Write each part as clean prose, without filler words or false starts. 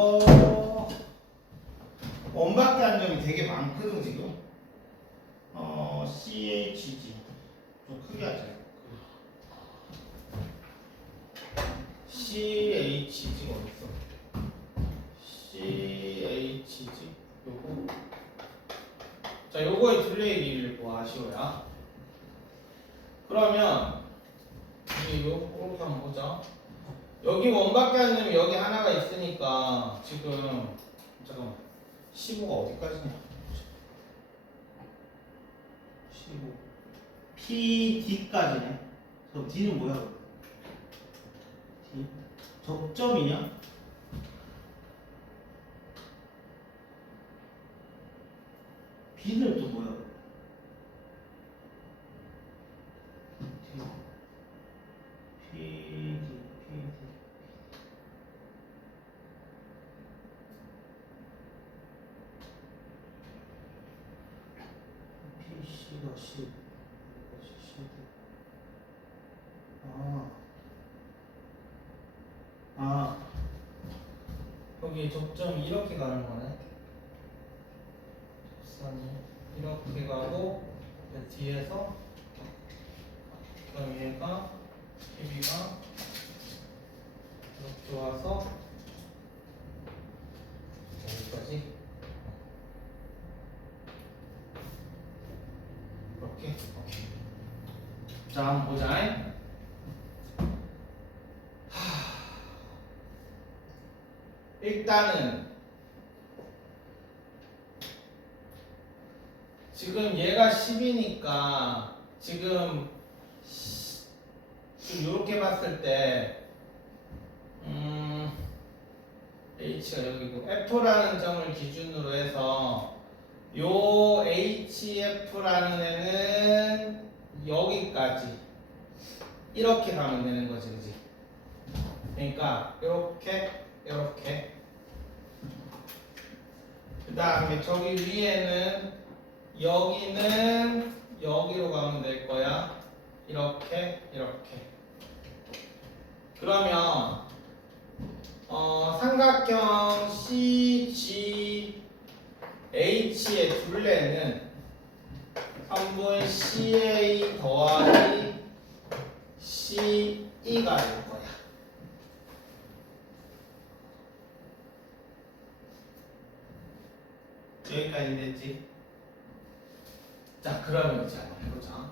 이거 원밖에 안 점이 되게 많거든 지금. CHG 좀 크게 하자. CHG가 어딨어? CHG 요거. 자, 요거의 둘레길이를 구하시오야. 그러면 이렇게 한번 보자. 여기 원밖에 안 되면 여기 하나가 있으니까 지금 잠깐만 15가 어디까지냐? 15 PD까지네. 그럼 D는 뭐야? D 접점이냐? B는 또 뭐야? PD PC가 10 여기 접점이 이렇게 가는 거네. 접선이 이렇게 가고 뒤에서 그럼 얘가 PB가 이렇게 와서 여기까지 이렇게. 오케이. 자, 한번 보자. 일단은 지금 얘가 10이니까 지금 좀 이렇게 봤을 때 H가 여기고 F라는 점을 기준으로 해서 요 HF라는 애는 여기까지 이렇게 가면 되는 거지, 그지? 그러니까 이렇게 그 다음에 저기 위에는 여기는 여기로 가면 될 거야. 이렇게 그러면 삼각형 CGH의 둘레는 3분 CA 더하기 CE가 될 거야. 여기까지 됐지? 자, 그러면 이제 한번 해보자.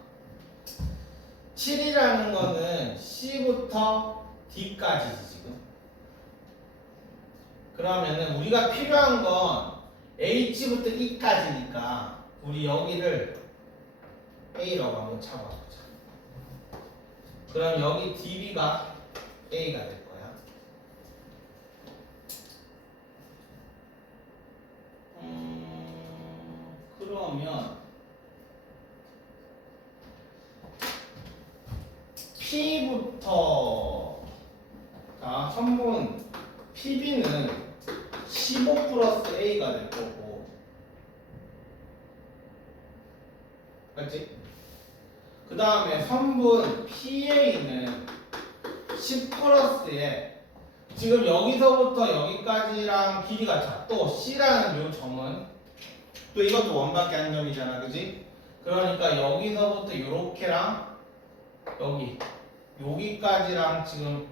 7이라는 거는 C부터 D까지지 지금. 그러면은 우리가 필요한 건 H부터 E까지니까 우리 여기를 A라고 한번 잡아보자. 그럼 여기 DB가 A가 될 거야. 그러면 P부터 자, 선분 PB는 15 플러스 A가 될 거고, 맞지? 그 다음에 선분 PA는 10 플러스에 지금 여기서부터 여기까지랑 길이가 같아. 또 C라는 요 점은 또 이것도 원밖에 안 점이잖아, 그지? 그러니까 여기서부터 요렇게랑 여기까지랑 지금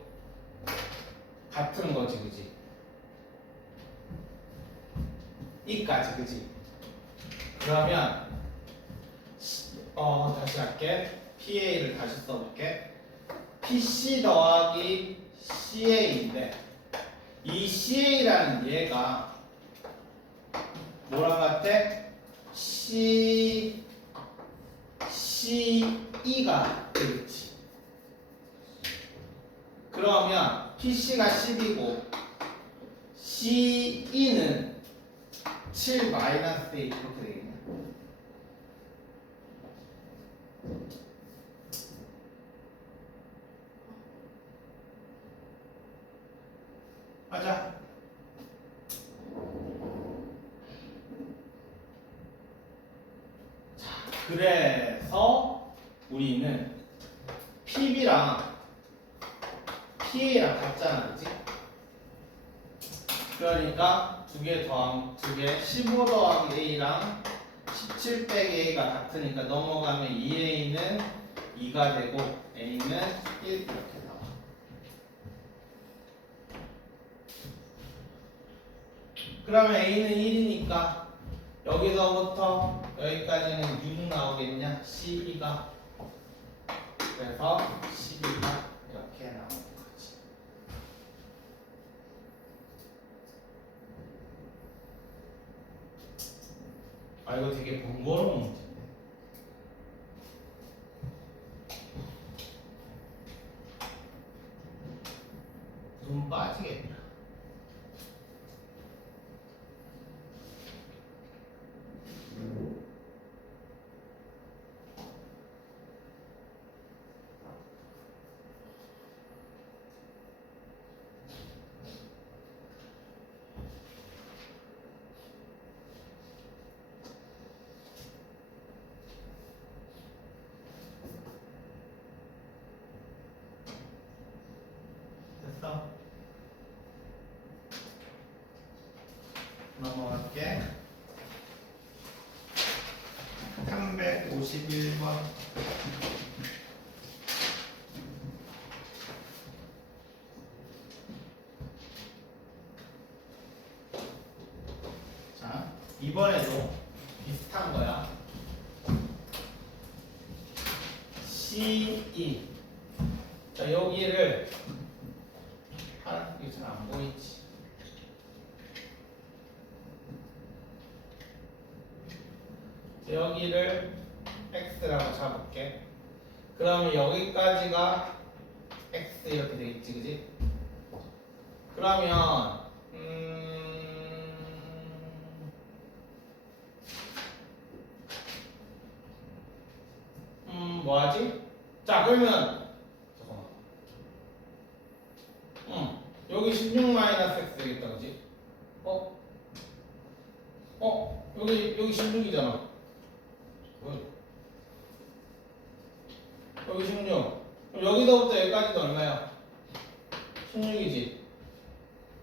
같은 거지, 그지? 이까지, 그지? 그러면 다시 할게. PA를 다시 써볼게. PC 더하기 CA인데 이 CA라는 얘가 뭐랑 같아? CE가 되겠지. 그러면 PC가 10이고 CE는 7 마이너스 8 이렇게 되겠네. 맞아. 자, 그래서 우리는 PB랑 PA랑 같잖아, 그치? 그러니까 두 개 15 더하기 A랑 17 빼기 A가 같으니까 넘어가면 2A는 2가 되고 A는 1 이렇게 나와. 그러면 A는 1이니까 여기서부터 여기까지는 6 나오겠냐? 12가. 그래서 12가 이렇게 나오는 거지. 아 이거 되게 번거로운 문제인데. 눈 빠지겠냐? 됐어? 넘어갈게. 351번. 자, 이번에도 비슷한 거야. C2. 자, 여기를 이게 잘 안 보이지. 여기를 x라고 잡을게. 그러면 여기까지가 x 이렇게 되겠지, 그지? 그러면 뭐하지? 자, 그러면 잠깐만. 여기 16 마이너스 x 되겠다, 그지? 여기 16이잖아. 여기 16. 그럼 여기서부터 여기까지도 얼마야? 16이지.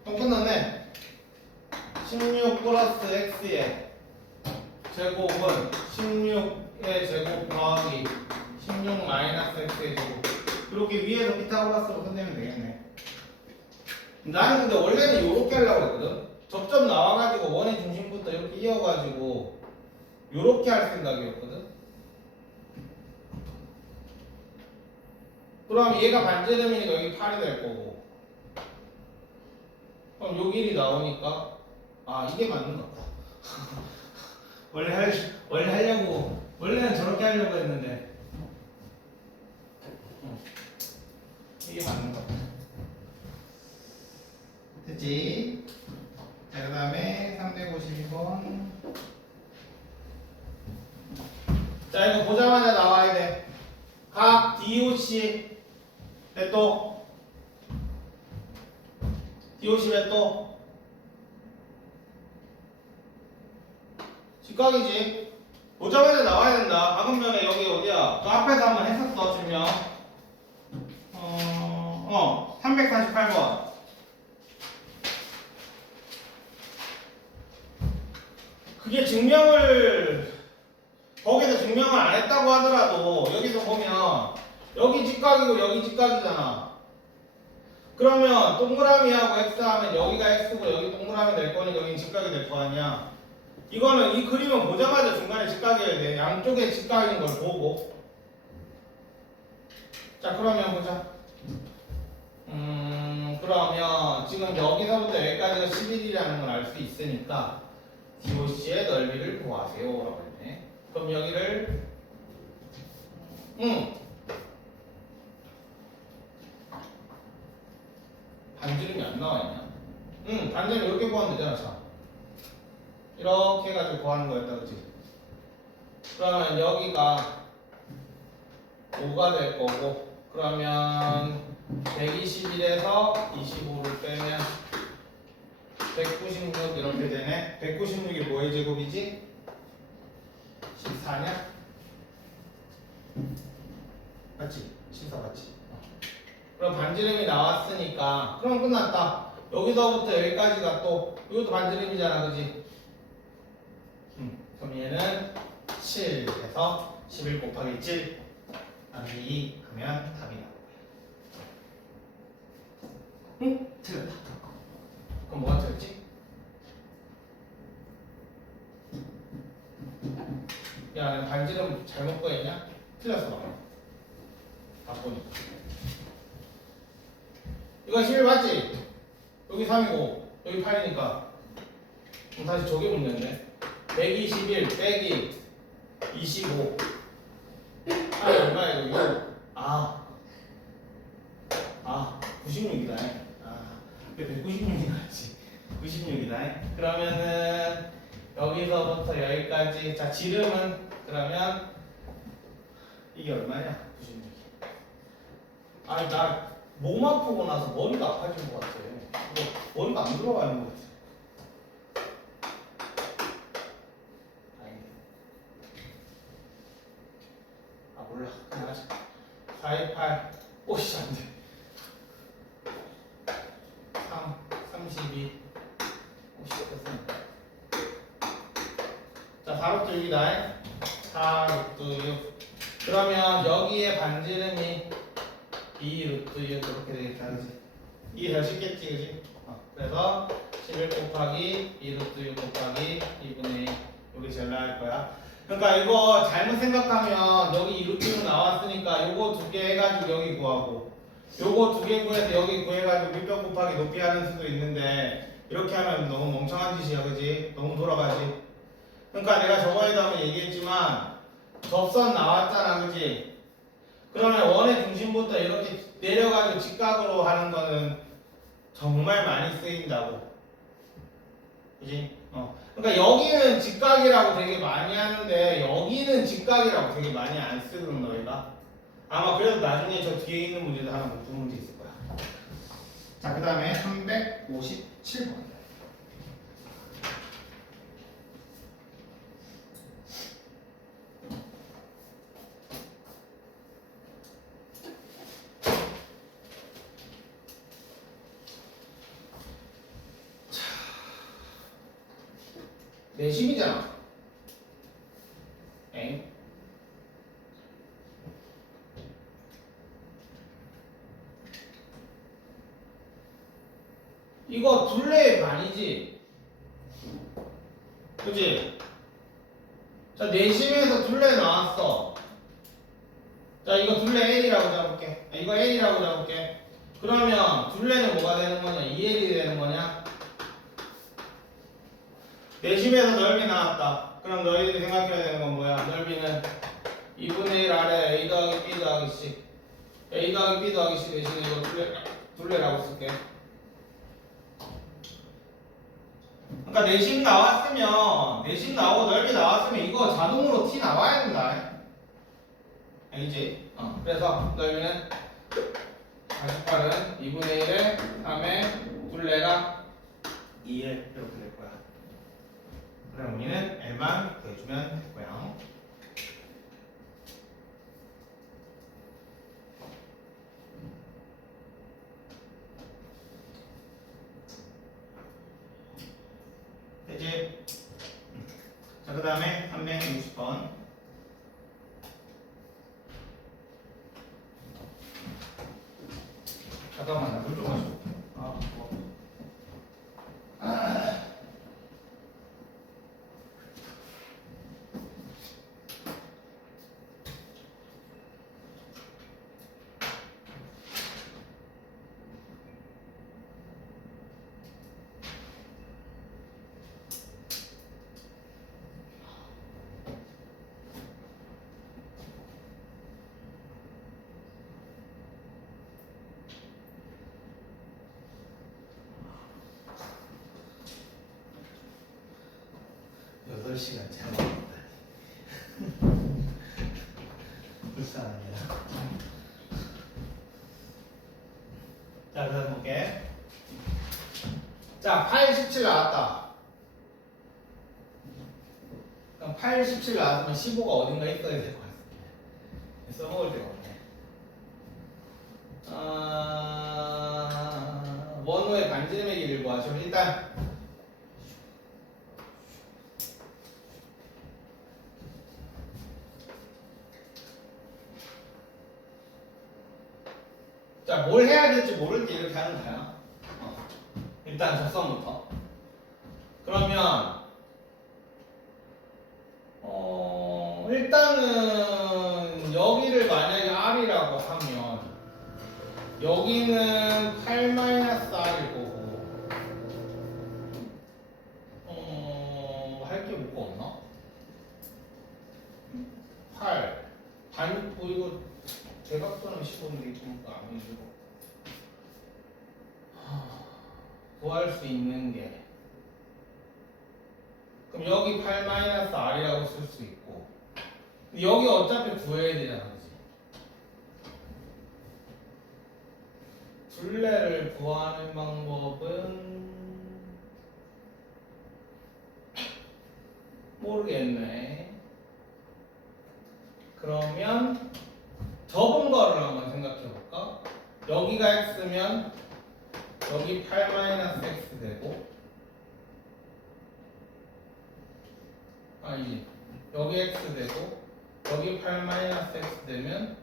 그럼 끝났네. 16 플러스 x의 제곱은 16의 제곱 더하기 16 마이너스 x의 제곱. 이렇게 위에서 피타고라스로 끝내면 되겠네. 나는 근데 원래는 이렇게 하려고 했거든. 접점 나와가지고 원의 중심부터 이렇게 이어가지고 이렇게 할 생각이었거든. 그럼 얘가 반지름이니까 여기 8이 될 거고, 그럼 요 길이 나오니까 이게 맞는 것 같다. 원래 하려고 원래는 저렇게 하려고 했는데 이게 맞는 것 같다. 됐지? 자, 그 다음에 352번. 자, 이거 보자마자 나와야 돼. 각 DOC 몇 도? DOC 몇 도? 직각이지. 보자마자 나와야 된다. 방금 전에 여기 어디야? 그 앞에서 한번 했었어, 증명. 348번. 그게 거기서 증명을 안 했다고 하더라도 여기서 보면 여기 직각이고 여기 직각이잖아. 그러면 동그라미하고 x 하면 여기가 x고 여기 동그라미 될 거니까 여기는 직각이 될 거 아니야. 이거는 이 그림을 보자마자 중간에 직각이어야 돼. 양쪽에 직각인 걸 보고. 자, 그러면 보자. 그러면 지금 여기서부터 여기까지가 11이라는 걸 알 수 있으니까 DOC의 넓이를 구하세요 라고 했네. 그럼 여기를 반지름이 안 나와있냐? 반지름 이렇게 구하면 되잖아. 자, 이렇게 해가지고 구하는 거였다, 그치? 그러면 여기가 5가 될 거고, 그러면 121에서 25를 빼면 196 이렇게 되네. 196이 뭐의 제곱이지? 14냐? 맞지? 14 맞지? 그럼 반지름이 나왔으니까 그럼 끝났다. 여기서부터 여기까지가 또 이것도 반지름이잖아, 그지? 그럼 얘는 7 해서 11 곱하기 7 나누기 2 하면 답이 나와요. 응? 틀렸다. 그럼 뭐가 틀렸지? 야, 내가 반지름 잘못 구했냐? 틀렸어, 봐. 바꾸니. 이거 11 맞지? 여기 3이고 여기 8이니까 그럼 다시 저기 문제인데 121 빼기 25 얼마야 이거 6 96이다. 왜 196이 나왔지? 96이다. 그러면은 여기서부터 여기까지 자 지름은 그러면 이게 얼마냐? 96이. 아니 나 몸 아프고 나서 머리가 아파진 것 같아. 머리가 안 들어가는 것 같아. 몰라. 그냥 하자. 428. 오씨, 안 돼. 3, 32. 오씨, 됐습니다. 자, 4루트 6이다. 4루트 6. 그러면 여기에 반지름이 2루트 6 이렇게 되겠다. 그지? 이게 더 쉽겠지, 그지? 그래서 11 곱하기 2루트 6 곱하기 2분의 1. 여기 제일 나을 거야. 그러니까 이거 잘못 생각하면 여기 2루트 6 나왔으니까 요거 두 개 해가지고 여기 구하고 요거 두 개 구해서 여기 구해가지고 밑변 곱하기 높이 하는 수도 있는데 이렇게 하면 너무 멍청한 짓이야, 그지? 너무 돌아가지. 그러니까 내가 저번에도 한번 얘기했지만 접선 나왔잖아, 그지? 그러면 원의 중심부터 이렇게 내려가지고 직각으로 하는 거는 정말 많이 쓰인다고, 그지? 그러니까 여기는 직각이라고 되게 많이 하는데 여기는 직각이라고 되게 많이 안 쓰거든 너희가. 아마 그래도 나중에 저 뒤에 있는 문제도 하나 못 푸는 문제 있을 거야. 자, 그 다음에 357번. 내심이잖아. 엥? 이거 둘레의 반이지? 그치? 자, 내심에서 둘레 나왔어. 자, 이거 둘레 L이라고 잡을게. 이거 L이라고 잡을게. 그러면 둘레는 뭐가 되는 거냐? 2L이 되는 거냐? 내심에서 넓이 나왔다. 그럼 너희들이 생각해야 되는 건 뭐야? 넓이는 2분의 1 아래 A 더하기 B 더하기 C. A 더하기 B 더하기 C 대신에 이거 둘레라고 쓸게. 그러니까 내심 나왔으면, 내심 나오고 넓이 나왔으면 이거 자동으로 T 나와야 된다. 알겠지? 그래서 넓이는 48은 2분의 1에 3에 둘레가 2에 이렇게 될 거야. 그럼 우리는 L만 구해주면 되고요. 되지? 자, 그 다음에 360번. 잠깐만, 나 물 좀 마셔. 여덟 시간 잘 먹었다. 불쌍합니다. 자, 그다음 볼게. 자, 8, 17 나왔다. 그럼 8, 17 나왔으면 15가 어딘가 있어야 될 것 같습니다. 써먹을 데가 없네. 원호의 반지름의 구하죠. 일단 자, 뭘 해야 될지 모를 때 이렇게 하는 거야. 일단 적성부터. 그러면 일단은 여기를 만약에 R이라고 하면 여기는 8-R일 거고 할 게 뭐가 없나? 8 반육부 이거 대각선은 15인데 이거 안 해주고 구할 수 있는 게 그럼 여기 8-R이라고 쓸 수 있고 여기 어차피 구해야 되잖아, 그치? 둘레를 구하는 방법은 모르겠네. 그러면 접은 거를 한번 생각해 볼까? 여기가 x면 여기 8-x 되고 아니 여기 x 되고 여기 8-x 되면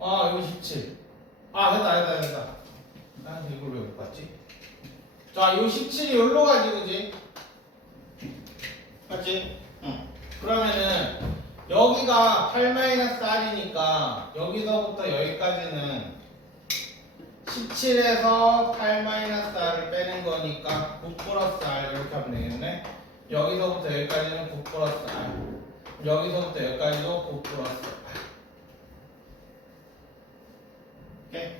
여기 17. 됐다. 이걸 왜 못 봤지? 자, 요 17이 여기로 가지, 그지? 맞지? 응. 그러면은 여기가 8-R이니까 여기서부터 여기까지는 17에서 8-R을 빼는 거니까 9 플러스 R 이렇게 하면 되겠네. 여기서부터 여기까지는 9 플러스 R. 여기서부터 여기까지도 9 플러스 R. 오케이?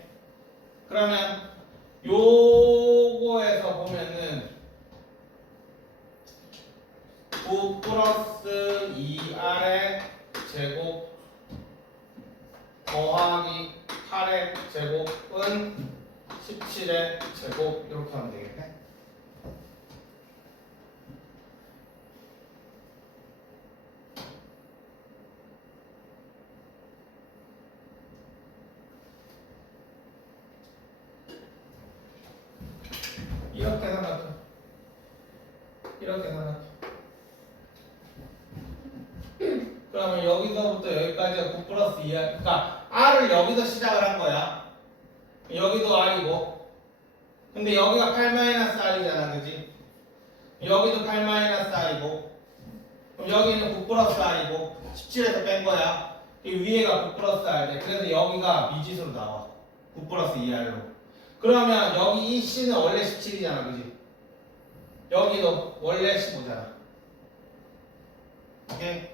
그러면 요거에서 보면은 9 플러스 2R의 제곱 더하기 8의 제곱은 17의 제곱 이렇게 하면 되겠네. 이렇게 생각해. 이렇게 생각해. 그러면 여기서부터 여기까지가 9 플러스 2R. 그러니까 R을 여기서 시작을 한 거야. 여기도 R이고. 근데 여기가 8-R이잖아, 그지? 여기도 8-R이고. 그럼 여기는 9 플러스 R이고. 17에서 뺀 거야. 이 위에가 9 플러스 R인데. 그래서 여기가 미지수로 나와. 9 플러스 2R로. 그러면 여기 이 C는 원래 17이잖아, 그지? 여기도 원래 15잖아. 오케이?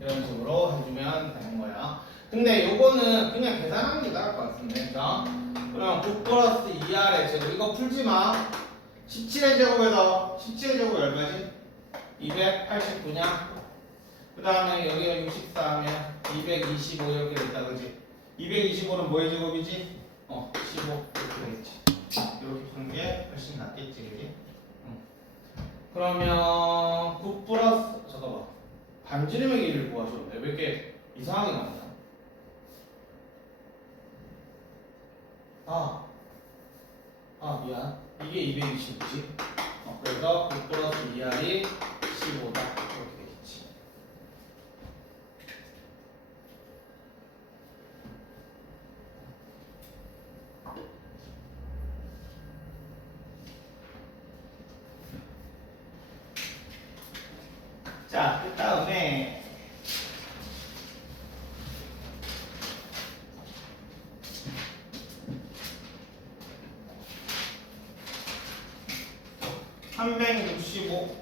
이런 식으로 해주면 되는 거야. 근데 요거는 그냥 계산하는 게 나을 것 같은데. 자, 그럼 9 플러스 2R의 제곱. 이거 풀지 마. 17의 제곱에서 17의 제곱이 얼마지? 289냐? 그 다음에 여기가 64하면 225 이렇게 됐다, 그지? 225는 뭐의 제곱이지? 15 이렇게 되겠지. 이렇게 푸는 게 훨씬 낫겠지, 그지? 그러면 9 플러스 잠깐만. 반지름의 길이를 구하셨는데 왜 이렇게 이상하게 나오냐? 미안. 이게 220이지? 그래서 9 플러스 2R이 15다. 이렇게 되겠지. 자, 그 다음에 (365)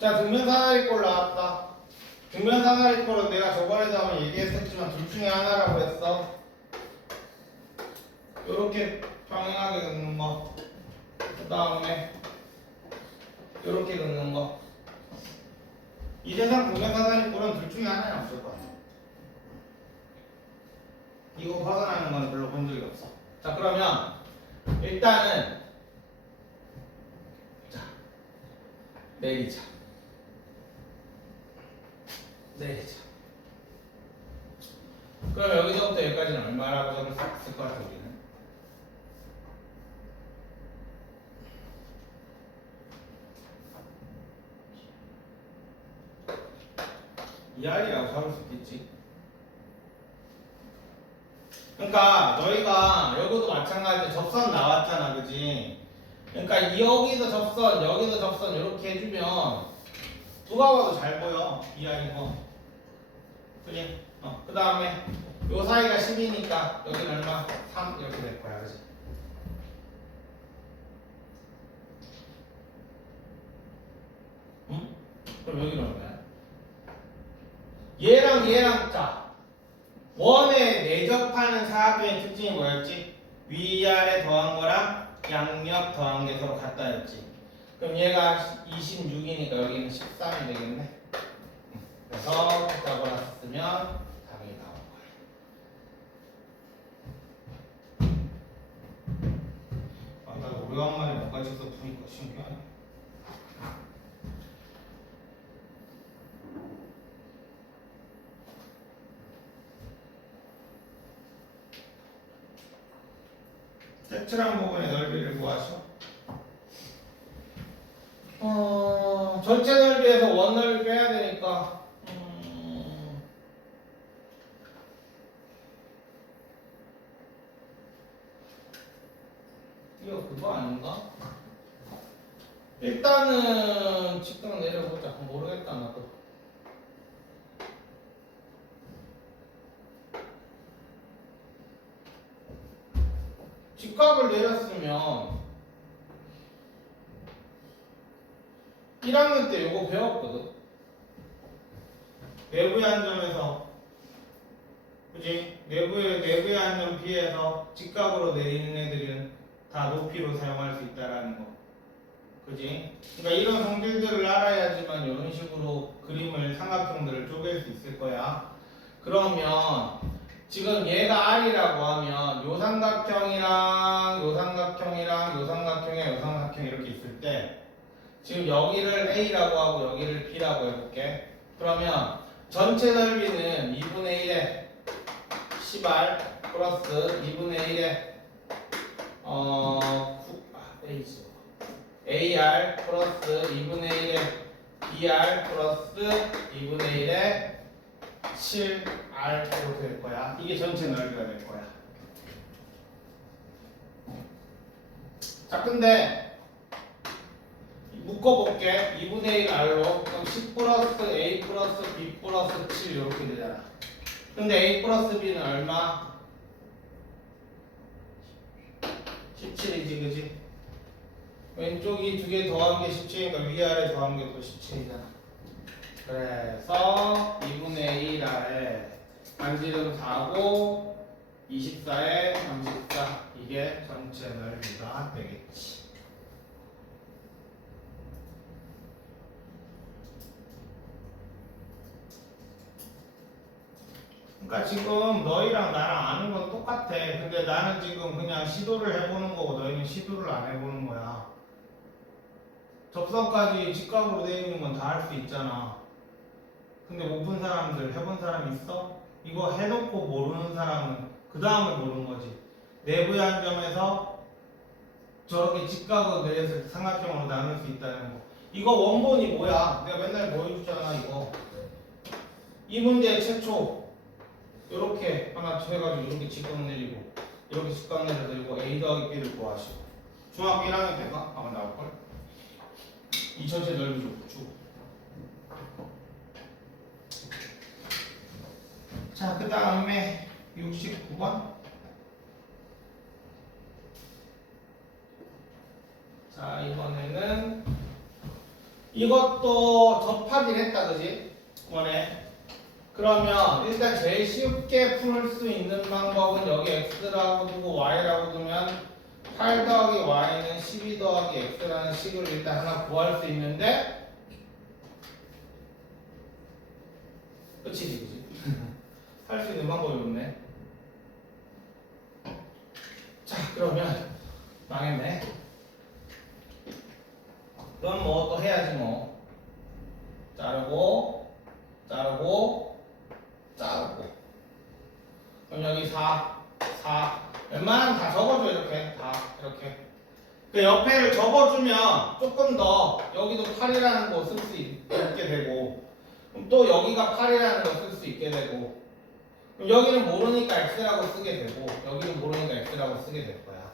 자, 등면사다리꼴 나왔다. 등면사다리꼴은 내가 저번에도 한번 얘기했었지만 둘 중에 하나라고 했어. 요렇게 평행하게 긋는 거, 그 다음에 요렇게 긋는 거. 이 세상 등면사다리꼴은 둘 중에 하나는 없을 것 같아. 이거 벗어나는 건 별로 본 적이 없어. 자, 그러면 일단은 자, 내리자. 그럼 여기서부터 여기까지는 얼마라고 적을 수 있을 것 같아, 우리는? 이 알이라고 잡을 수 있겠지. 그러니까 너희가 여기도 마찬가지로 접선 나왔잖아, 그지? 그러니까 여기서 접선, 여기서 접선 이렇게 해주면 누가 봐도 잘 보여, 이 알인 거. 그지? 그 다음에 요 사이가 10이니까 여기는 얼마? 3 이렇게 될 거야, 그지? 응? 그럼 여기는 얼마야? 얘랑 자 원에 내접하는 사각형의 특징이 뭐였지? 위아래 더한 거랑 양옆 더한 게 서로 같다였지. 그럼 얘가 26이니까 여기는 13이 되겠네. 그래서 답을 쓰면 답이 나올 거야. 나 오래간만에 뭐까지 써 보니까 신기하네. 색칠한 부분의 넓이를 구하시오. 전체 넓이에서 원 넓이 빼야 되니까 이거 그거 아닌가? 일단은 직각 내려보자. 모르겠다 나도. 직각을 내렸으면 1학년 때 요거 배웠거든. 내부의 한 점에서 그지? 내부의 한 점 B에서 직각으로 내리는 애들은 다 높이로 사용할 수 있다라는 거. 그지? 그러니까 이런 성질들을 알아야지만 이런 식으로 그림을 삼각형들을 쪼갤 수 있을 거야. 그러면 지금 얘가 R이라고 하면 요 삼각형이랑 요 삼각형이랑 요 삼각형이랑 요 삼각형 이렇게 있을 때 지금 여기를 A라고 하고 여기를 B라고 해볼게. 그러면 전체 넓이는 2분의 1에 10R 플러스 2분의 1에 AR 플러스 2분의 1에 BR 플러스 2분의 1에 7R 이렇게 될 거야. 이게 전체 넓이가 될 거야. 자, 근데 묶어볼게. 2분의 1 R로 그럼 10 플러스 A 플러스 B 플러스 7 이렇게 되잖아. 근데 A 플러스 B는 얼마? 17이지, 그지? 왼쪽이 두 개 더한 게 17이니까 위아래 더한 게 또 17이잖아. 그래서 2분의 1 아래 반지름 4고 24에 34 이게 전체 넓이가 되겠지. 그러니까 지금 너희랑 나랑 아는 건 똑같아. 근데 나는 지금 그냥 시도를 해보는 거고 너희는 시도를 안 해보는 거야. 접선까지 직각으로 되어 있는 건 다 할 수 있잖아. 근데 못 본 사람들 해본 사람 있어? 이거 해놓고 모르는 사람은 그 다음을 모르는 거지. 내부의 한 점에서 저렇게 직각으로 내려서 삼각형으로 나눌 수 있다는 거. 이거 원본이 뭐야? 내가 맨날 보여주잖아 이거. 이 문제 최초 이렇게 하나 해가지고 이렇게 직각 내리고 이렇게 직각 내려서 이거 A 더하기 B를 구하시고 중학교 1학년 때가 아마 나올걸? 이 전체 넓이 쭉. 자, 그 다음에 69번. 자, 이번에는 이것도 접하긴 했다, 그지? 이번에. 그러면 일단 제일 쉽게 풀 수 있는 방법은 여기 x라고 두고 y라고 두면 8 더하기 y는 12 더하기 x라는 식을 일단 하나 구할 수 있는데 끝이지, 그지? 할 수 있는 방법이 없네. 자르고 자르고 자르고 그럼 여기 4 웬만하면 다 적어줘 이렇게 다 이렇게 그 옆에를 적어주면 조금 더 여기도 8이라는 거 쓸 수 있게 되고 그럼 또 여기가 8이라는 거 쓸 수 있게 되고 그럼 여기는 모르니까 x라고 쓰게 되고 여기는 모르니까 x라고 쓰게 될 거야.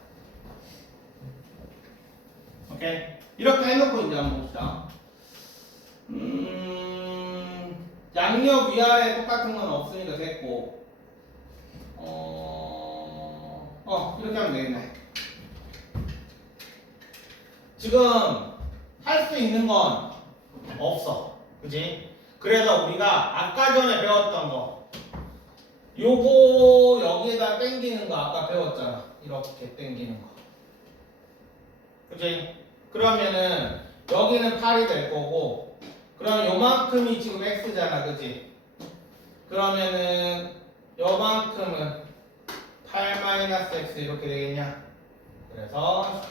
오케이? 이렇게 해놓고 이제 한번 봅시다. 양옆 위아래 똑같은 건 없으니까 됐고 이렇게 하면 되겠네. 지금 할 수 있는 건 없어. 그지? 그래서 우리가 아까 전에 배웠던 거 요거 여기에다 당기는 거 아까 배웠잖아. 이렇게 당기는 거. 그지? 그러면은 여기는 8이 될 거고 그럼 요만큼이 지금 x잖아. 그지? 그러면은 요만큼은 8-x 이렇게 되겠냐? 그래서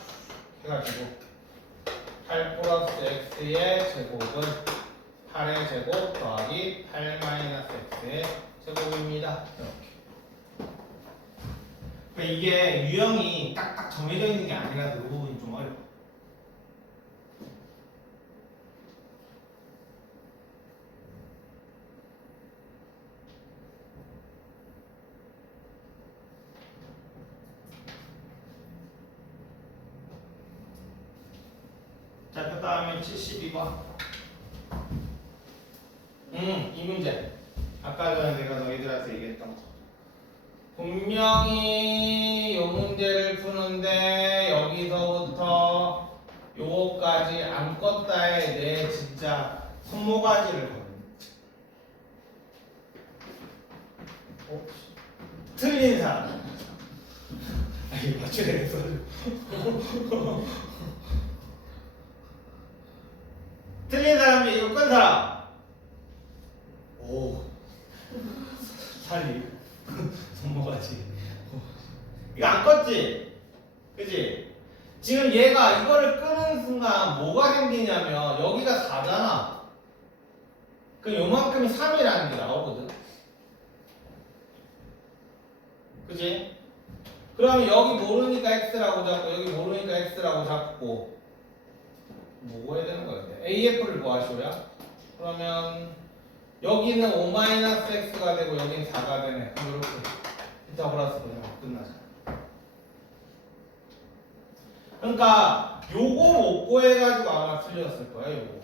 해가지고 8 플러스 x의 제곱은 8의 제곱 더하기 8-x의 제곱입니다. 이렇게. 그러니까 이게 유형이 딱딱 정해져 있는 게 아니라서 이 부분이 좀 어려워. 자, 그 다음에 72번. 이 문제. 아까 전에 내가 너희들한테 얘기했던 거. 분명히 이 문제를 푸는데 여기서부터 요거까지 안 껐다에 내 진짜 손모가지를 거는. 틀린 사람. 아니, 맞추래서. 틀린 사람이 이거 끈 사람. 오. 살리. 손모가지. 이거 안 껐지? 그지? 지금 얘가 이거를 끄는 순간 뭐가 생기냐면 여기가 4잖아. 그럼 요만큼이 3이라는 게 나오거든. 그지? 그러면 여기 모르니까 x라고 잡고 여기 모르니까 x라고 잡고 뭐 해야 되는 거야? AF를 뭐 하시오야? 그러면 여기는 5-x가 되고 여기는 4가 되네. 그럼 이렇게 피타고라스 그냥 끝나잖아. 그러니까 요거 못 구해가지고 아마 틀렸을 거야. 요거.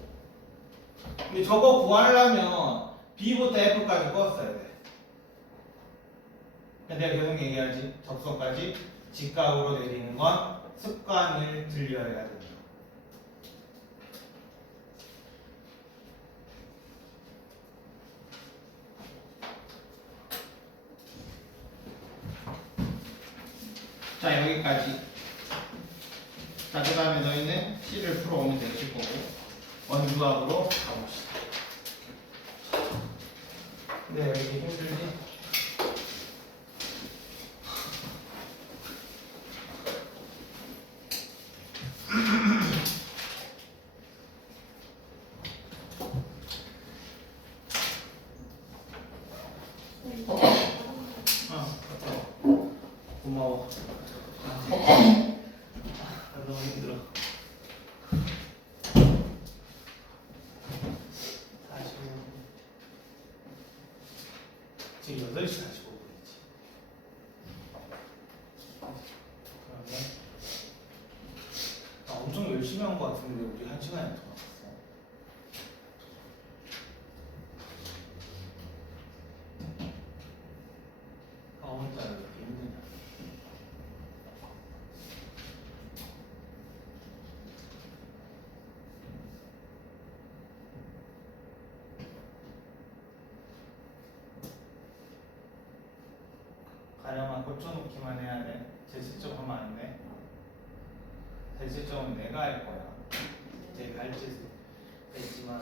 근데 저거 구하려면 B부터 F까지 껐어야 돼. 내가 계속 얘기하지. 접속까지 직각으로 내리는 건 습관을 들려야 된다. 자, 여기까지. 자, 그 다음에 너희는 C를 풀어오면 되실 거고 원주학으로 가봅시다. 네, 여기 힘들지? 고마워. 너무 힘들어. 45분. 지금 8시 45분이지. 그러면 엄청 열심히 한 것 같은데 우리 1시간이 더 남았어. 혼자 이렇게 힘드냐? 가려면 고쳐놓기만 해야 돼. 제시점 하면 안 돼. 제시점은 내가 할 거야. 제 갈짓을 했지만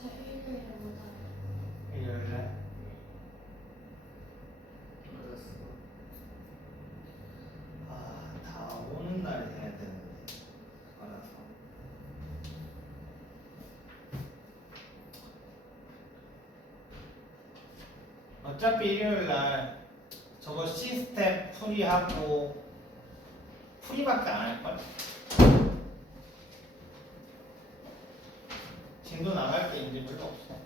저 일요일에 못하요. 일요일날 맞았어. 다 오는 날에 해야 되는데 알아서. 어차피 일요일날 저거 C스텝 풀이하고 풀이밖에 안 할걸? 진도 나갈 게 이제 별로 없어.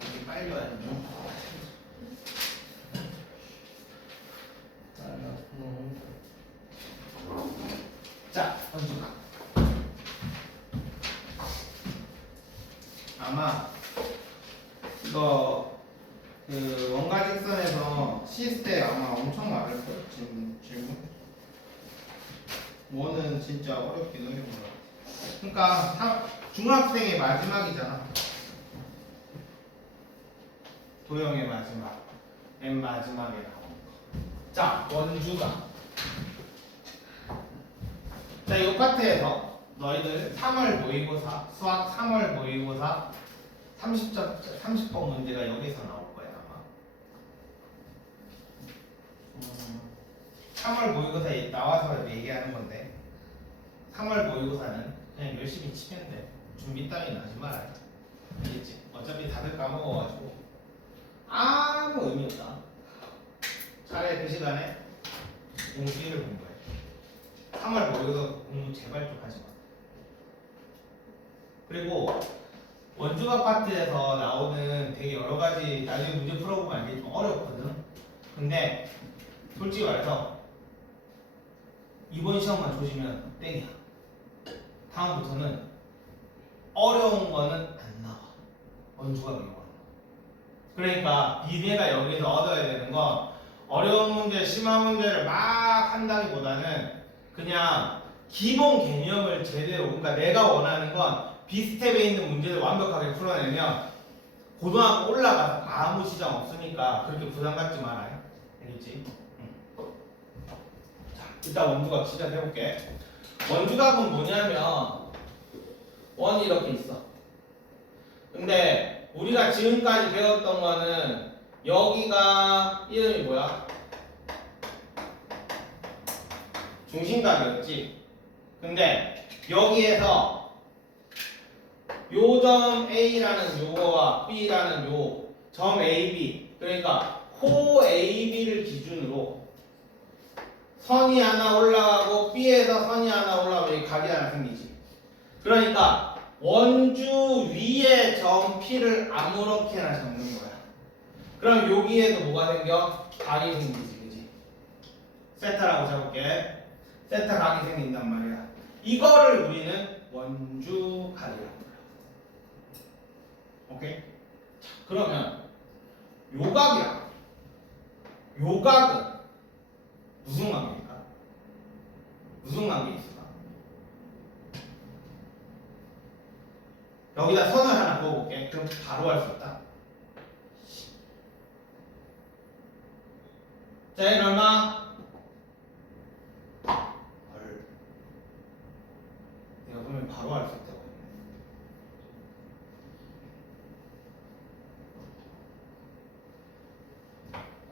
여기 빨리 와야 돼. 자, 던지마. 아마 이거 그 원가직선에서 C스텝 아마 엄청 많을 거예요. 지금 질문. 뭐는 진짜 어렵긴 어려운 거 같아. 그러니까 중학생의 마지막이잖아. 도형의 마지막, 맨 마지막에 나오는 거. 자, 원주가. 자, 이 파트에서 너희들 3월 모의고사, 수학 3월 모의고사 30번 문제가 여기서 나올 거야 아마. 3월 모의고사에 나와서 얘기하는 건데 3월 모의고사는 그냥 열심히 치면 돼. 준비 따위는 하지 말아요. 알겠지? 어차피 다들 까먹어가지고 아무 의미 없다. 차라리 그 시간에 공수일을 공부해. 3월 모의고사 공부 제발 좀 하지 마. 그리고 원주각 파트에서 나오는 되게 여러 가지 나중에 문제 풀어보면 알겠지만 좀 어렵거든. 근데 솔직히 말해서 이번 시험만 조지면 땡이야. 다음부터는 어려운 거는 안 나와. 원주각 이거. 그러니까 니네가 여기서 얻어야 되는 건 어려운 문제, 심한 문제를 막 한다기보다는 그냥 기본 개념을 제대로, 그러니까 내가 원하는 건 B스텝에 있는 문제를 완벽하게 풀어내면 고등학교 올라가서 아무 지장 없으니까 그렇게 부담 갖지 말아요. 알겠지? 자, 일단 원주각 시작해볼게. 원주각은 뭐냐면 원이 이렇게 있어. 근데 우리가 지금까지 배웠던 거는 여기가 이름이 뭐야? 중심각이었지. 근데 여기에서 요 점 A라는 요거와 B라는 요 점 AB, 그러니까 호 AB를 기준으로 선이 하나 올라가고 B에서 선이 하나 올라가면 여기 각이 하나 생기지. 그러니까 원주 위에 점 P를 아무렇게나 잡는 거야. 그럼 여기에도 뭐가 생겨? 각이 생기지, 그지? 세타라고 잡을게. 세타 각이 생긴단 말이야. 이거를 우리는 원주 각이라고 불러. 오케이? 자, 그러면 요 각이랑 요 각은 무슨 관계일까? 무슨 관계 있을까? 여기다 선을 하나 그어볼게. 그럼 바로 할 수 있다. 자, 얘는 얼마? 내가 보면 바로 할 수 있다고 했네.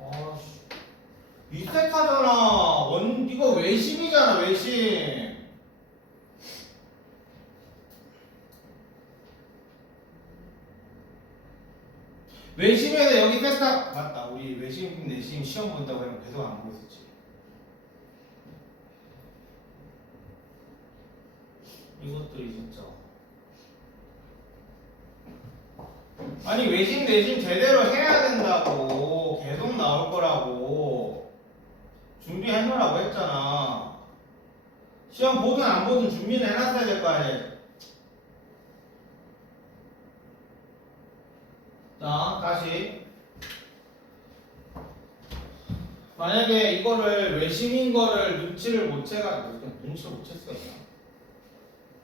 아씨, 미세타잖아. 이거 외심이잖아, 외심. 외심에서 여기 세타 맞다. 우리 외심 내심 시험 본다고 하면 계속 안 보고 있었지. 이것들이 진짜. 아니 외심 내심 제대로 해야 된다고. 계속 나올 거라고 준비해놓으라고 했잖아. 시험 보든 안 보든 준비는 해놨어야 될 거 아니야. 자, 다시. 만약에 이거를 외심인 거를 눈치를 못 채가지고 눈치를 못 챌 수가 있나?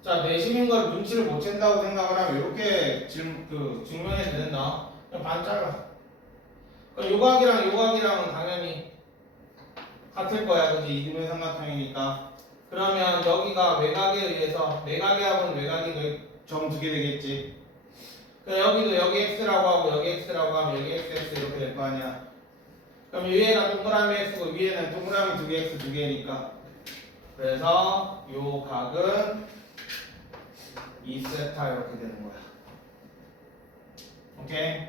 자, 내심인 걸 눈치를 못 챈다고 생각을 하면 이렇게 증명해도 된다. 그냥 반 잘라. 그럼 요각이랑 요각이랑은 당연히 같을 거야, 그지? 이등변 삼각형이니까. 그러면 여기가 외곽에 의해서 내각의 합은 외곽이 점 두 개 되겠지. 그럼 여기도 여기 x라고 하고 여기 x라고 하면 여기 x 이렇게 될 거 아니야. 그럼 위에가 동그라미 x고 위에는 동그라미 두 개 x 두 개니까. 그래서 요 각은 2세타 이렇게 되는 거야. 오케이.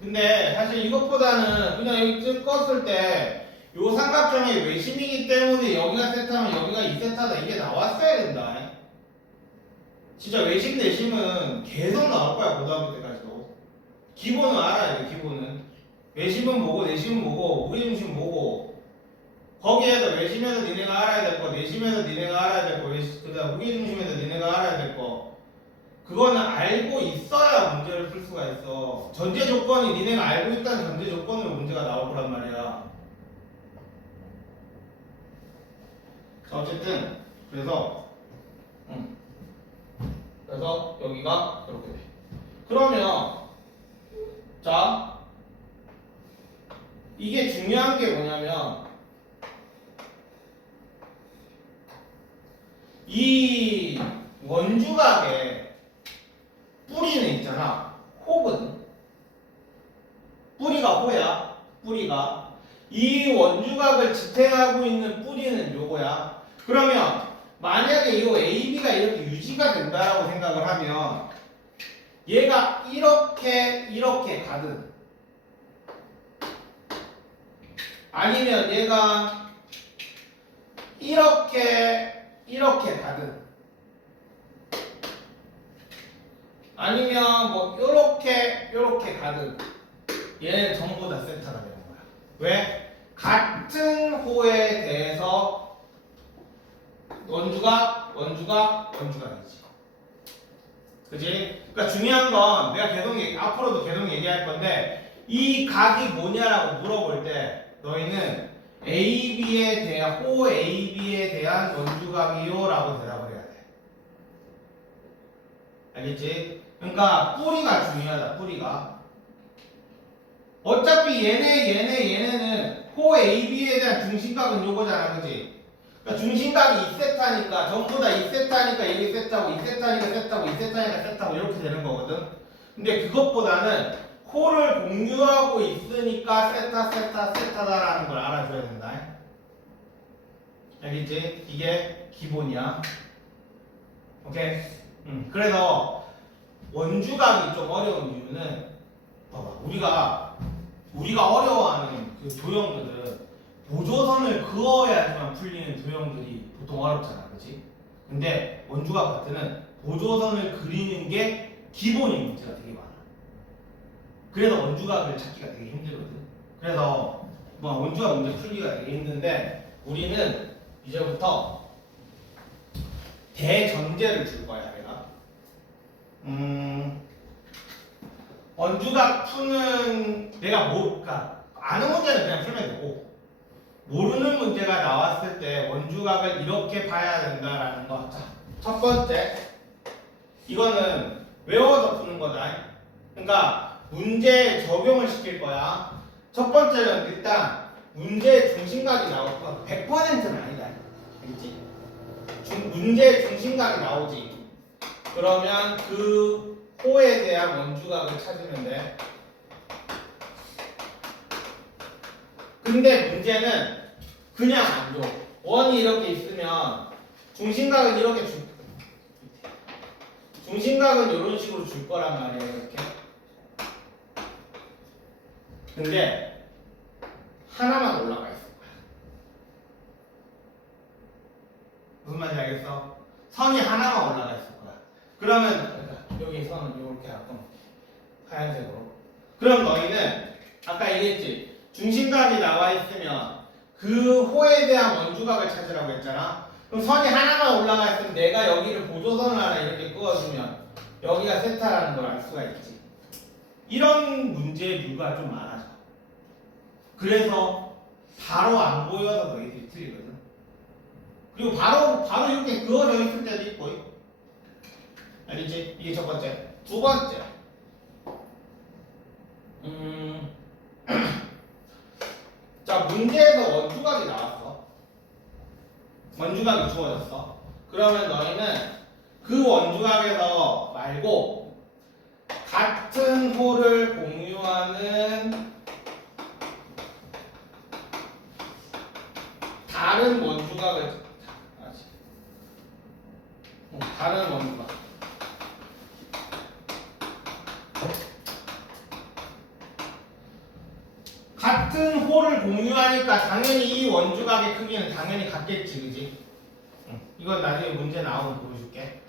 근데 사실 이것보다는 그냥 여기 쭉 껐을 때 요 삼각형이 외심이기 때문에 여기가 세타면 여기가 2세타다 이게 나왔어야 된다. 진짜 외심 내심은 계속 나올 거야 고등학교 때까지도. 기본은 알아야 돼. 기본은 외심은 뭐고 내심은 뭐고 무게중심 뭐고 거기에서 외심에서 니네가 알아야 될 거, 내심에서 니네가 알아야 될 거, 그다음 무게중심에서 니네가 알아야 될 거. 그거는 알고 있어야 문제를 풀 수가 있어. 전제 조건이 니네가 알고 있다는 전제 조건으로 문제가 나올 거란 말이야. 자, 어쨌든 그래서 여기가 이렇게 돼. 그러면 자 이게 중요한 게 뭐냐면 이 원주각의 뿌리는 있잖아. 혹은 뿌리가 호야. 뿌리가 이 원주각을 지탱하고 있는 뿌리는 요거야. 그러면 만약에 이 AB가 이렇게 유지가 된다라고 생각을 하면 얘가 이렇게 가든 아니면 얘가 이렇게 가든 아니면 뭐 요렇게 가든 얘는 전부 다 세타가 되는 거야. 왜? 같은 호에 대해서 원주각이지. 그지? 그러니까 중요한 건 내가 앞으로도 계속 얘기할 건데 이 각이 뭐냐라고 물어볼 때 너희는 AB에 대한 호 AB에 대한 원주각이요 라고 대답을 해야 돼. 알겠지? 그러니까 뿌리가 중요하다. 뿌리가 어차피 얘네는 호 AB에 대한 중심각은 요거잖아. 그지? 그러니까 중심각이 2세타니까 전부 다 2세타니까 여기 세타고 2세타니까 세타고 2세타니까 세타고 이렇게 되는 거거든. 근데 그것보다는 호를 공유하고 있으니까 세타다라는 걸 알아줘야 된다. 알겠지? 이게 기본이야. 오케이? 그래서 원주각이 좀 어려운 이유는 봐봐. 우리가 어려워하는 그 도형들은 보조선을 그어야지만 풀리는 도형들이 보통 어렵잖아. 그렇지? 근데 원주각 같은 보조선을 그리는 게 기본인 문제가 되게 많아. 그래서 원주각을 찾기가 되게 힘들거든. 그래서 뭐 원주각 문제 풀기가 되게 힘든데 우리는 이제부터 대전제를 줄 거야. 내가 원주각 푸는 내가 그러니까 아는 문제는 그냥 풀면 되고 모르는 문제가 나왔을 때 원주각을 이렇게 봐야 된다라는 거. 자, 첫 번째 이거는 외워서 푸는 거다. 그러니까 문제에 적용을 시킬 거야. 첫 번째는 일단 문제의 중심각이 나올 거야. 100%는 아니다. 알겠지? 문제의 중심각이 나오지. 그러면 그 호에 대한 원주각을 찾으면 돼. 근데 문제는 그냥 안 줘. 원이 이렇게 있으면 중심각은 이렇게 중심각은 이런 식으로 줄 거란 말이에요. 이렇게. 근데 하나만 올라가 있을 거야. 무슨 말인지 알겠어? 선이 하나만 올라가 있을 거야. 그러면 여기 선은 이렇게 하고 하얀색으로. 그럼 너희는 아까 얘기했지. 중심각이 나와 있으면 그 호에 대한 원주각을 찾으라고 했잖아. 그럼 선이 하나만 올라가 있으면 내가 여기를 보조선을 하나 이렇게 그어주면 여기가 세타라는 걸 알 수가 있지. 이런 문제의 류가 좀 많아져. 그래서 바로 안 보여서 너희들이 틀리거든. 그리고 바로 이렇게 그어져 있을 때도 있고. 알겠지? 이게 첫 번째. 두 번째. 자, 문제에서 원주각이 나왔어. 원주각이 주어졌어. 그러면 너희는 그 원주각에서 말고 같은 호를 공유하는 다른 원주각을 다른 원주각 같은 호를 공유하니까 당연히 이 원주각의 크기는 당연히 같겠지, 그지? 이건 나중에 문제 나오면 보여줄게.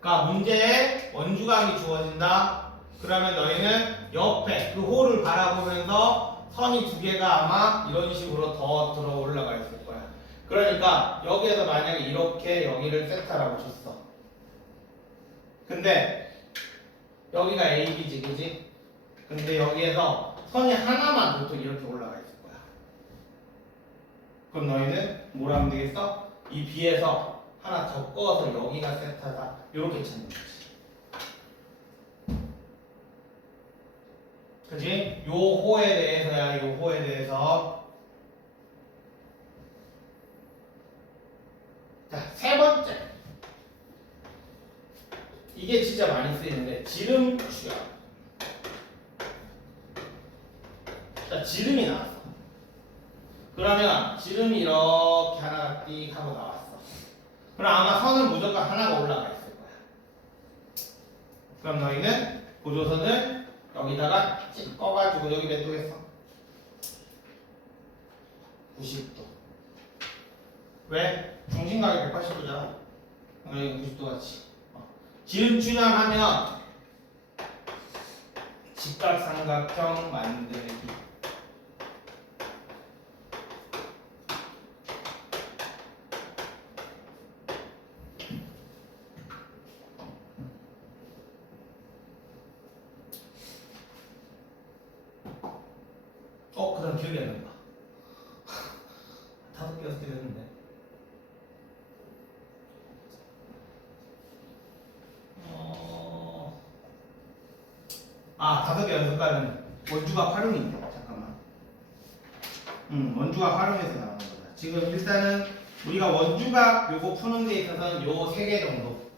그러니까 문제에 원주각이 주어진다. 그러면 너희는 옆에 그 호를 바라보면서 선이 두 개가 아마 이런 식으로 더 들어 올라가 있을 거야. 그러니까 여기에서 만약에 이렇게 여기를 세타라고 쳤어. 근데 여기가 AB지, 그지? 근데 여기에서 선이 하나만 보통 이렇게 올라가 있을 거야. 그럼 너희는 뭘 하면 되겠어? 이 B에서 하나 더 꺼서 여기가 세타다. 이렇게 찾는 거지. 그지? 요 호에 대해서야, 요 호에 대해서. 자, 세 번째. 이게 진짜 많이 쓰이는데, 지름추야. 자, 지름이 나왔어. 그러면 지름이 이렇게 하나가 띡 하고 나왔어. 그럼 아마 선은 무조건 하나가 올라가 있을 거야. 그럼 너희는 보조선을 여기다가 찍어가지고 여기 몇 도겠어? 90도. 왜? 중심각이 180도잖아. 여기 90도 같이. 지름추념하면 직각삼각형 만들기. 그 다음 기억이 안 난다. 5개 6개 됐는데. 5개 연속가는 원주각 활용인데, 잠깐만. 원주각 활용해서 나오는 거다. 지금 일단은 우리가 원주각 요거 푸는 데 있어서는 요 3개 정도.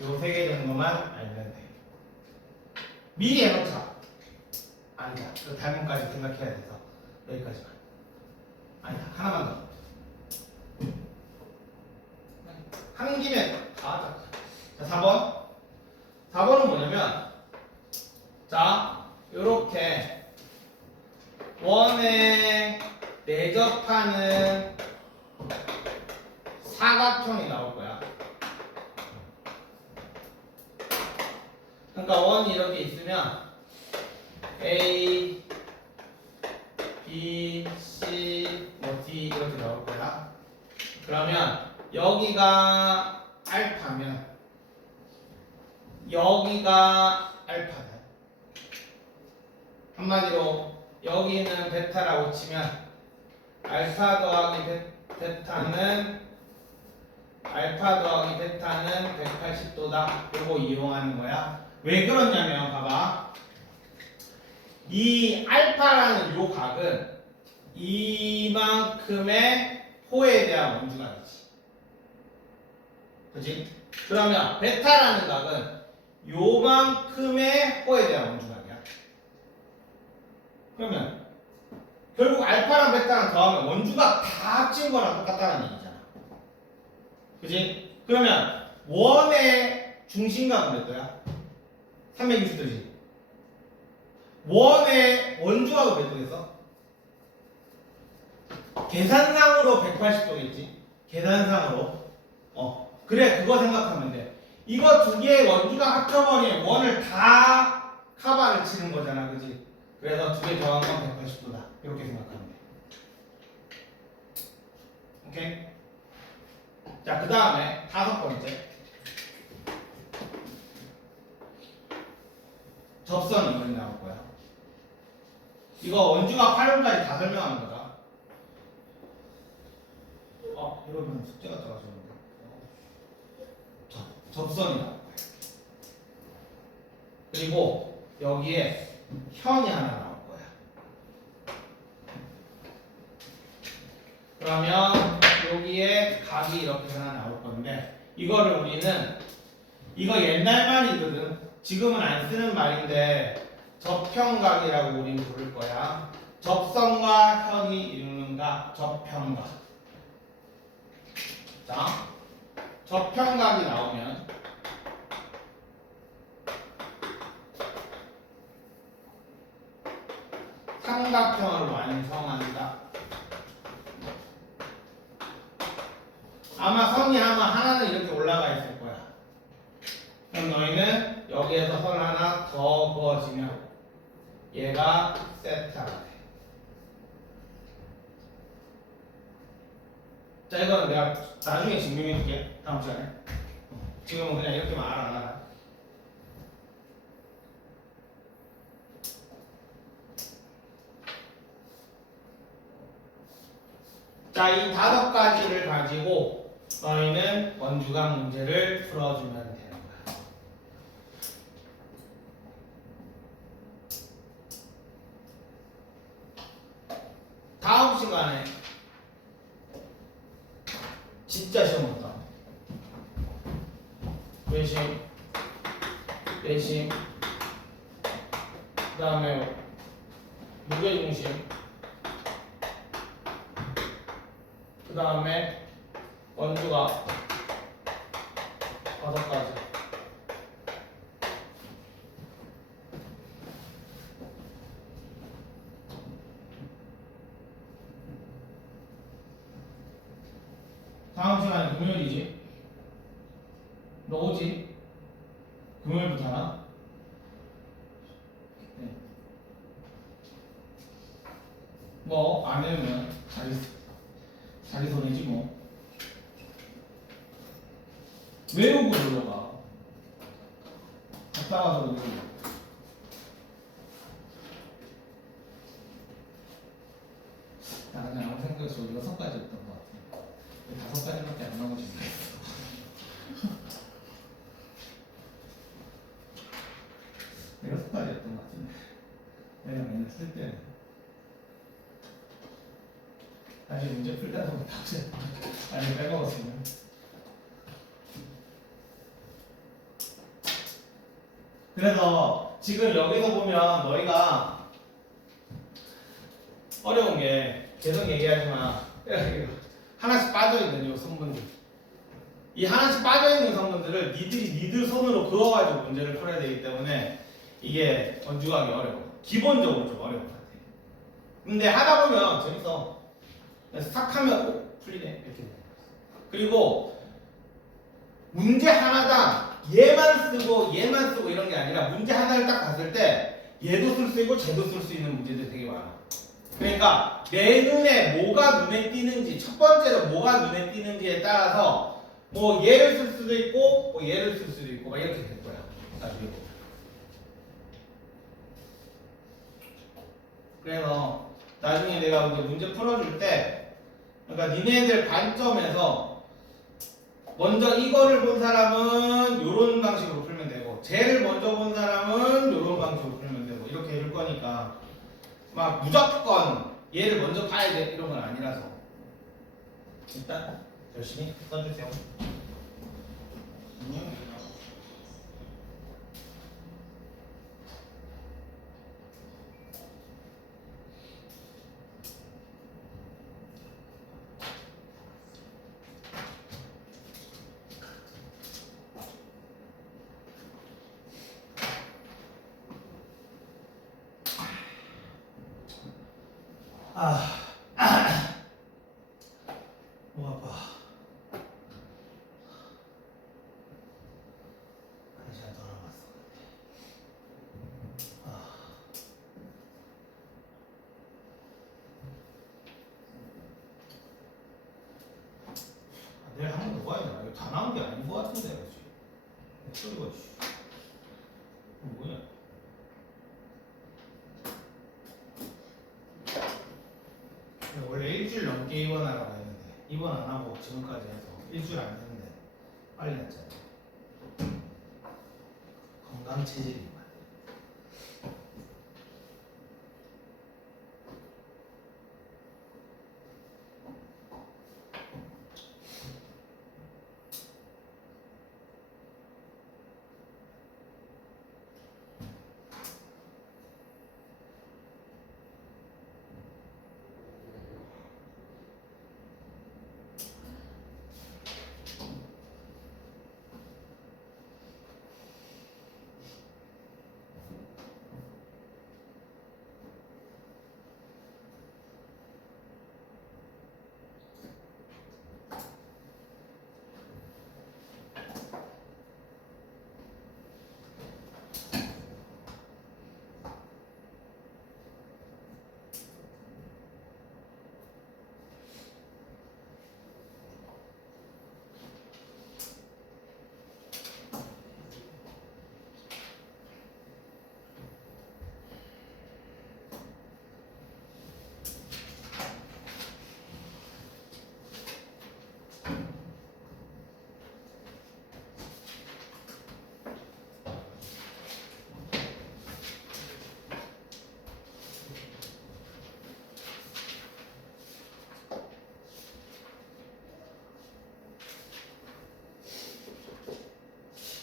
요 3개 정도만 알면 돼. 미리 해놓자. 아니다. 그 닮음까지 생각해야 돼서 여기까지만. 아니다. 하나만 더. 한 김에 다 하자. 자, 4번. 4번은 뭐냐면, 자, 요렇게 원에 내접하는 사각형이 나올 거야. 그러니까 원이 이렇게 있으면 A, B, C, 뭐 D 이렇게 나올 거야. 그러면 여기가 알파면 여기가 알파다. 한마디로 여기는 베타라고 치면 알파 더하기 베타는 180도다. 요거 이용하는 거야. 왜 그러냐면 봐봐. 이 알파라는 요 각은 이만큼의 호에 대한 원주각이지. 그치? 그러면 베타라는 각은 요만큼의 호에 대한 원주각이야. 그러면 결국 알파랑 베타랑 더하면 원주각 다 합친 거랑 똑같다는 얘기잖아. 그치? 그러면 원의 중심각은 몇 도야? 360도지. 원의 원주각은 몇 도겠어? 계산상으로 180도겠지. 계산상으로. 그래, 그거 생각하면 돼. 이거 두 개의 원주각 합쳐버리면 원을 다 카바를 치는 거잖아, 그지? 그래서 두 개 더한 건 180도다. 이렇게 생각하면 돼. 오케이? 자, 그 다음에 5번째. 접선 이번에 나올 거야. 이거 원주각 활용까지 다 설명하는 거다. 이러면 숙제가 들어가셨는데. 접선이 나올 거야. 그리고 여기에 현이 하나 나올 거야. 그러면 여기에 각이 이렇게 하나 나올 건데 이거를 우리는 이거 옛날 말이거든. 지금은 안 쓰는 말인데 접평각이라고 우리는 부를 거야. 접선과 현이 이루는 각 접평각. 자, 접평각이 나오면 삼각형을 완성한다. 아마 선이 아마 하나는 이렇게 올라가 있을 거야. 그럼 너희는 여기에서 선 하나 더 그어지면 얘가 세타가 돼. 자, 이거는 내가 나중에 증명해 줄게. 다음 시간에. 지금은 그냥 이렇게만 알아. 자, 이 5가지를 가지고 너희는 원주각 문제를 풀어주면 되는 거야. 다음 시간에 진짜 시험 온다. 외심, 내심, 그 다음에 무게중심, 그 다음에 원주각 5가지. 다음 시간에 금요일이지? 너 오지? 금요일부터 하나? 네. 뭐, 안 되면 자기 손해지 뭐. 외우고 놀러가. 갔다 와서 놀러. 나 그냥 아무 생각 없이 6가지였던 것 같아. 5가지밖에 안 나오지. 내가 6가지였던 것 같은데. 내가 맨날 쓸 때는. 다시 문제 풀다 보면 다시 아니 빼먹었으면. 그래서 지금 여기서 보면 너희가 어려운 게 계속 얘기하지 마. 하나씩 빠져있는 요 선문들. 이 하나씩 빠져있는 선문들을 니들 손으로 그어가지고 문제를 풀어야 되기 때문에 이게 원주각이 어려워. 기본적으로 좀 어려운 것 같아. 근데 하다 보면 재밌어. 싹 하면 풀리네. 이렇게. 그리고 문제 하나당 얘만 쓰고 이런 게 아니라 문제 하나를 딱 봤을 때 얘도 쓸 수 있고 쟤도 쓸 수 있는 문제들이 되게 많아. 그러니까 내 눈에 뭐가 눈에 띄는지, 첫 번째로 뭐가 눈에 띄는지에 따라서 뭐 얘를 쓸 수도 있고 뭐 얘를 쓸 수도 있고 막 이렇게 될 거야. 나중에. 그래서 나중에 내가 문제 풀어줄 때 그러니까 니네들 관점에서 먼저 이거를 본 사람은 이런 방식으로 풀면 되고 쟤를 먼저 본 사람은 이런 방식으로 풀면 되고 이렇게 해줄 거니까 막 무조건 얘를 먼저 봐야 돼 이런 건 아니라서 일단 열심히 써주세요. 목 아파. 한 시간 더 남았어. 내일 한 번 더 봐야 되나? 이거 다 나온 게 아닌 것 같은데, 그렇지? 소리가 뭐야? 원래 일주일 넘게 입원하라고 했는데 입원 안 하고 지금까지 해서 일주일 안 됐는데 빨리 났잖아. 건강 체질인 거야.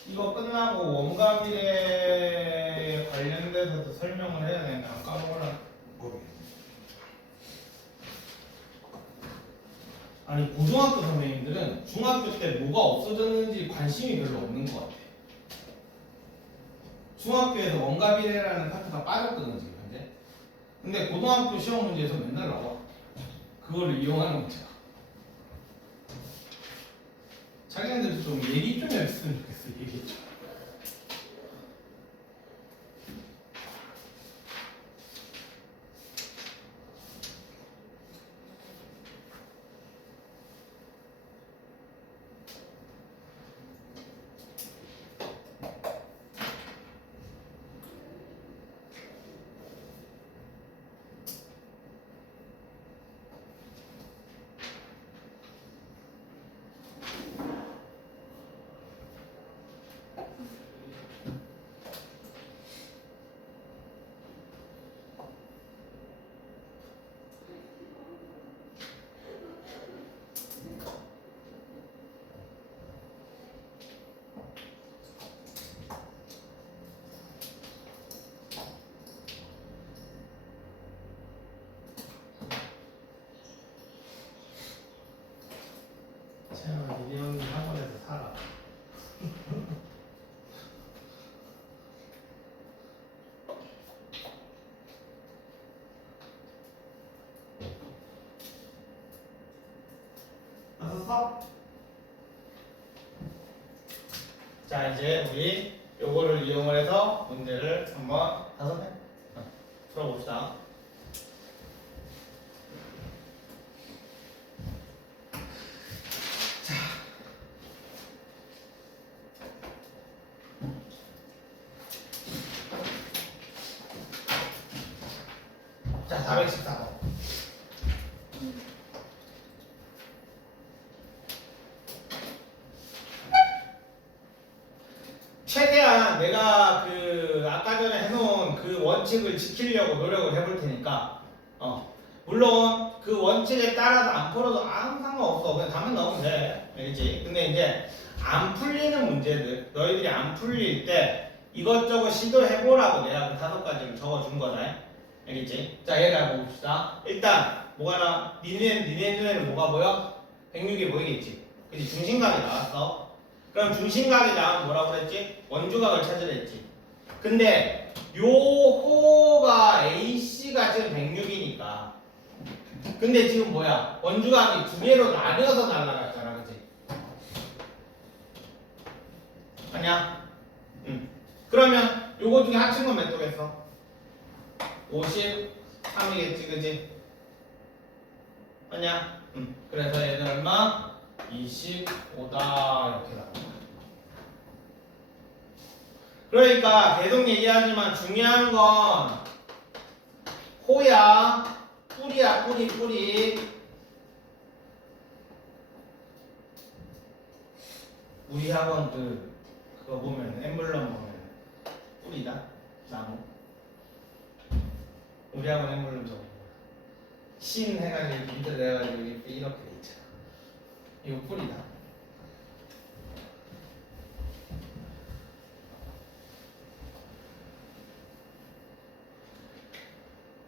이거 끝나고 원가비례 관련돼서도 설명을 해야 되는데 안 까먹으려. 아니 고등학교 선생님들은 중학교 때 뭐가 없어졌는지 관심이 별로 없는 것 같아. 중학교에서 원가비례라는 파트가 빠졌거든 지금 현재. 근데 고등학교 시험 문제에서 맨날 나와. 그걸 이용하는 문제야. 자기네들 좀 얘기 좀 했으면 좋겠어. 얘기 좀. 채영아, 니네 형님 학원에서 살아. 알았어? 자, 이제 우리 요거를 이용을 해서 문제를 한번 풀어봅시다. 자, 414번. 최대한 내가 그 아까 전에 해놓은 그 원칙을 지키려고 노력을 해볼 테니까 물론 그 원칙에 따라서 안 풀어도 아무 상관없어. 그냥 답만 넣으면 돼. 알겠지? 근데 이제 안 풀리는 문제들, 너희들이 안 풀릴 때 이것저것 시도해보라고 내가 그 5가지를 적어준 거다. 알겠지? 자, 얘를 봅시다. 일단 뭐가 나? 니네 눈에는 뭐가 보여? 106이 보이겠지? 그치? 중심각이 나왔어. 그럼 중심각이 나오면 뭐라고 그랬지? 원주각을 찾으라 했지. 근데 요 호가 AC가 지금 106이니까 근데 지금 뭐야? 원주각이 두 개로 나뉘어서 날아갔잖아. 그치? 아니야? 응. 그러면 요거 중에 합친 건 몇 도겠어? 53이겠지. 그치? 아니야? 응. 그래서 얘는 얼마? 25다 이렇게 나와. 그러니까 계속 얘기하지만 중요한 건 호야, 뿌리야, 뿌리. 우리 학원 그거 보면 엠블럼 보면 뿌리다, 나무. 우리 학원 엠블럼 저거 신 해가지고 밑에 내가지고 이렇게 돼 있잖아. 이거 뿌리다.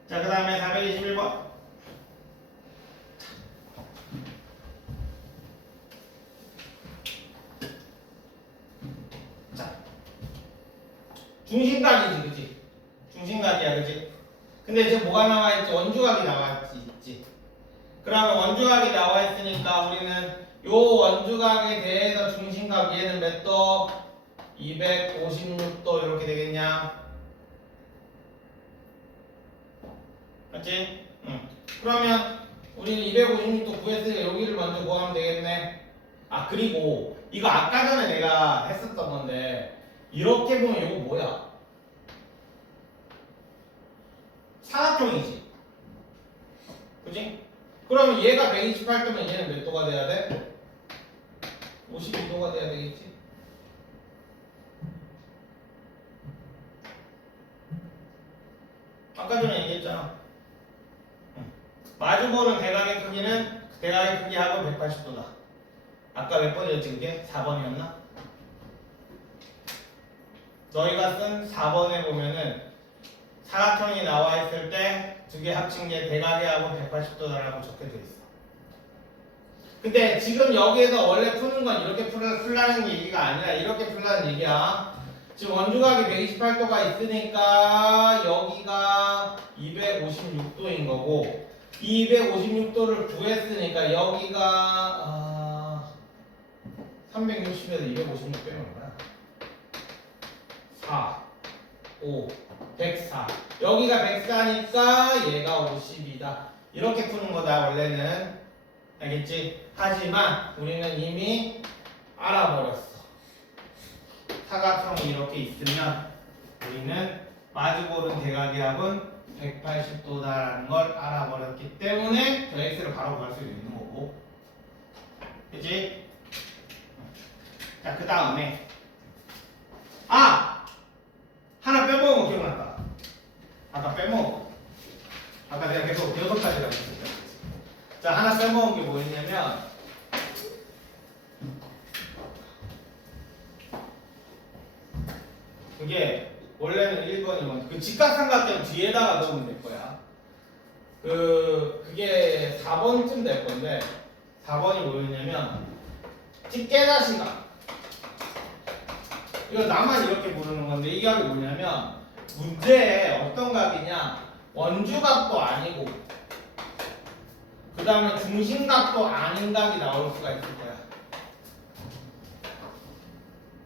자, 그 다음에 421번. 자, 중심각이지, 그치? 중심각이야, 그치? 근데 지금 뭐가 나와있지? 원주각이 나와있지. 그러면 원주각이 나와있으니까 우리는 요 원주각에 대해서 중심각 얘는 몇 도? 256도 이렇게 되겠냐? 맞지? 응. 그러면 우리는 256도 구했으니까 여기를 먼저 구하면 되겠네. 아, 그리고 이거 아까 전에 내가 했었던 건데 이렇게 보면 이거 뭐야? 사각형이지. 그지? 그러면 얘가 128도면 얘는 몇 도가 돼야 돼? 52도가 돼야 되겠지? 아까 전에 얘기했잖아. 마주보는 대각의 크기는 대각의 크기하고 180도다. 아까 몇 번이었지 그게? 4번이었나? 너희가 쓴 4번에 보면은 사각형이 나와 있을 때 두 개 합친 게 대각의 합은 180도다라고 적혀져 있어. 근데 지금 여기에서 원래 푸는 건 이렇게 풀라는 얘기가 아니라 이렇게 풀라는 얘기야. 지금 원주각이 128도가 있으니까 여기가 256도인 거고, 256도를 구했으니까 여기가 360에서 256 빼면 뭐야? 4, 5, 104. 여기가 104니까 얘가 50이다. 이렇게 푸는 거다 원래는. 알겠지? 하지만 우리는 이미 알아버렸어. 사각형이 이렇게 있으면 우리는 마주보는 대각의 합은 180도다라는 걸 알아버렸기 때문에 저 x를 바로 구할 수 있는 거고. 그치? 자, 그 다음에 하나 빼먹은 거 기억났다. 아까 빼먹은 거. 아까 내가 계속 6가지라고 했었죠. 자, 하나 빼먹은 게 뭐였냐면 그게 원래는 1번, 2번 그 직각삼각형 뒤에다가 넣으면 될 거야. 그게 4번쯤 될 건데 4번이 뭐였냐면 집게다시각. 이거 나만 이렇게 부르는 건데 이 각이 뭐냐면 문제에 어떤 각이냐, 원주각도 아니고 그 다음에 중심각도 아닌 각이 나올 수가 있을 거야.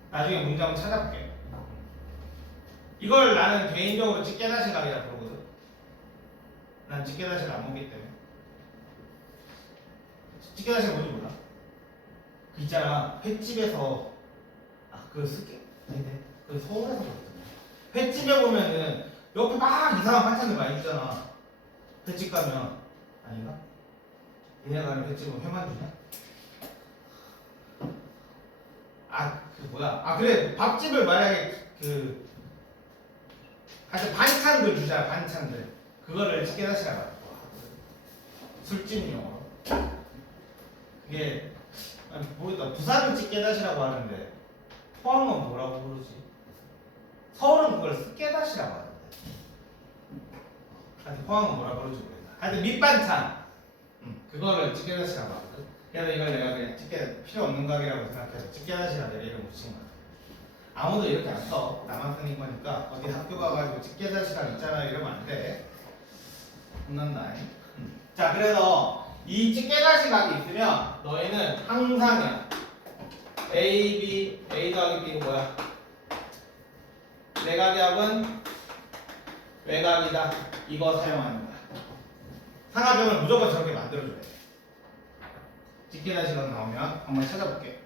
나중에 문제 한번 찾아볼게. 이걸 나는 개인적으로 집게다시각이라 부르거든. 난 집게다시를 안 먹기 때문에. 집게다시가 뭔지 몰라? 그 있잖아, 횟집에서 아닌데 그 서울에서 그랬잖아. 횟집에 보면은 옆에 막 이상한 반찬들 많이 주잖아. 횟집 가면. 아닌가? 얘네 가는 횟집은 회만 주냐? 그래, 밥집을 만약에 하여튼 반찬들 주잖아. 반찬들 그거를 집게다시라고 하는 거야. 술집 용어로. 그게 모르겠다. 부산은 집게다시라고 하는데 포항은 뭐라고 부르지? 서울은 그걸 습게다시라고 하는데 하여튼 포항은 뭐라고 부르지 모르겠다. 하여튼 밑반찬 그거를 집게다시라고 하거든. 그래서 이걸 내가 그냥 필요 없는 각이라고 생각해서 집게다시라 내가 이름 붙인 거야. 아무도 이렇게 안 써. 나만 쓰는 거니까 어디 학교 가가지고 집게다시락 있잖아 이러면 안 돼. 혼난다. 자, 그래서 이 집게다시각이 있으면 너희는 항상이야. A 더하기 B는 뭐야? 내각의 합은 외각이다. 이거 사용하는 거야. 상하변을 무조건 저렇게 만들어줘야 돼. 집게다시각 나오면 한번 찾아볼게.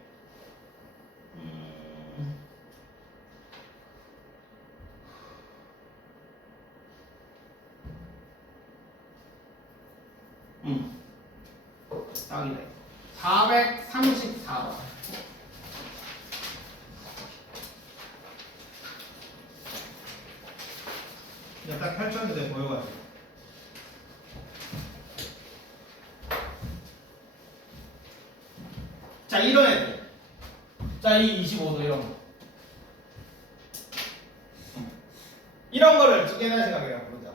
딱이네. 434번. 딱 펼쳤는데 보여가지고. 자, 이런 애들. 자, 이 25도 이런 거. 이런 거를 집게다시각이라고 부르자.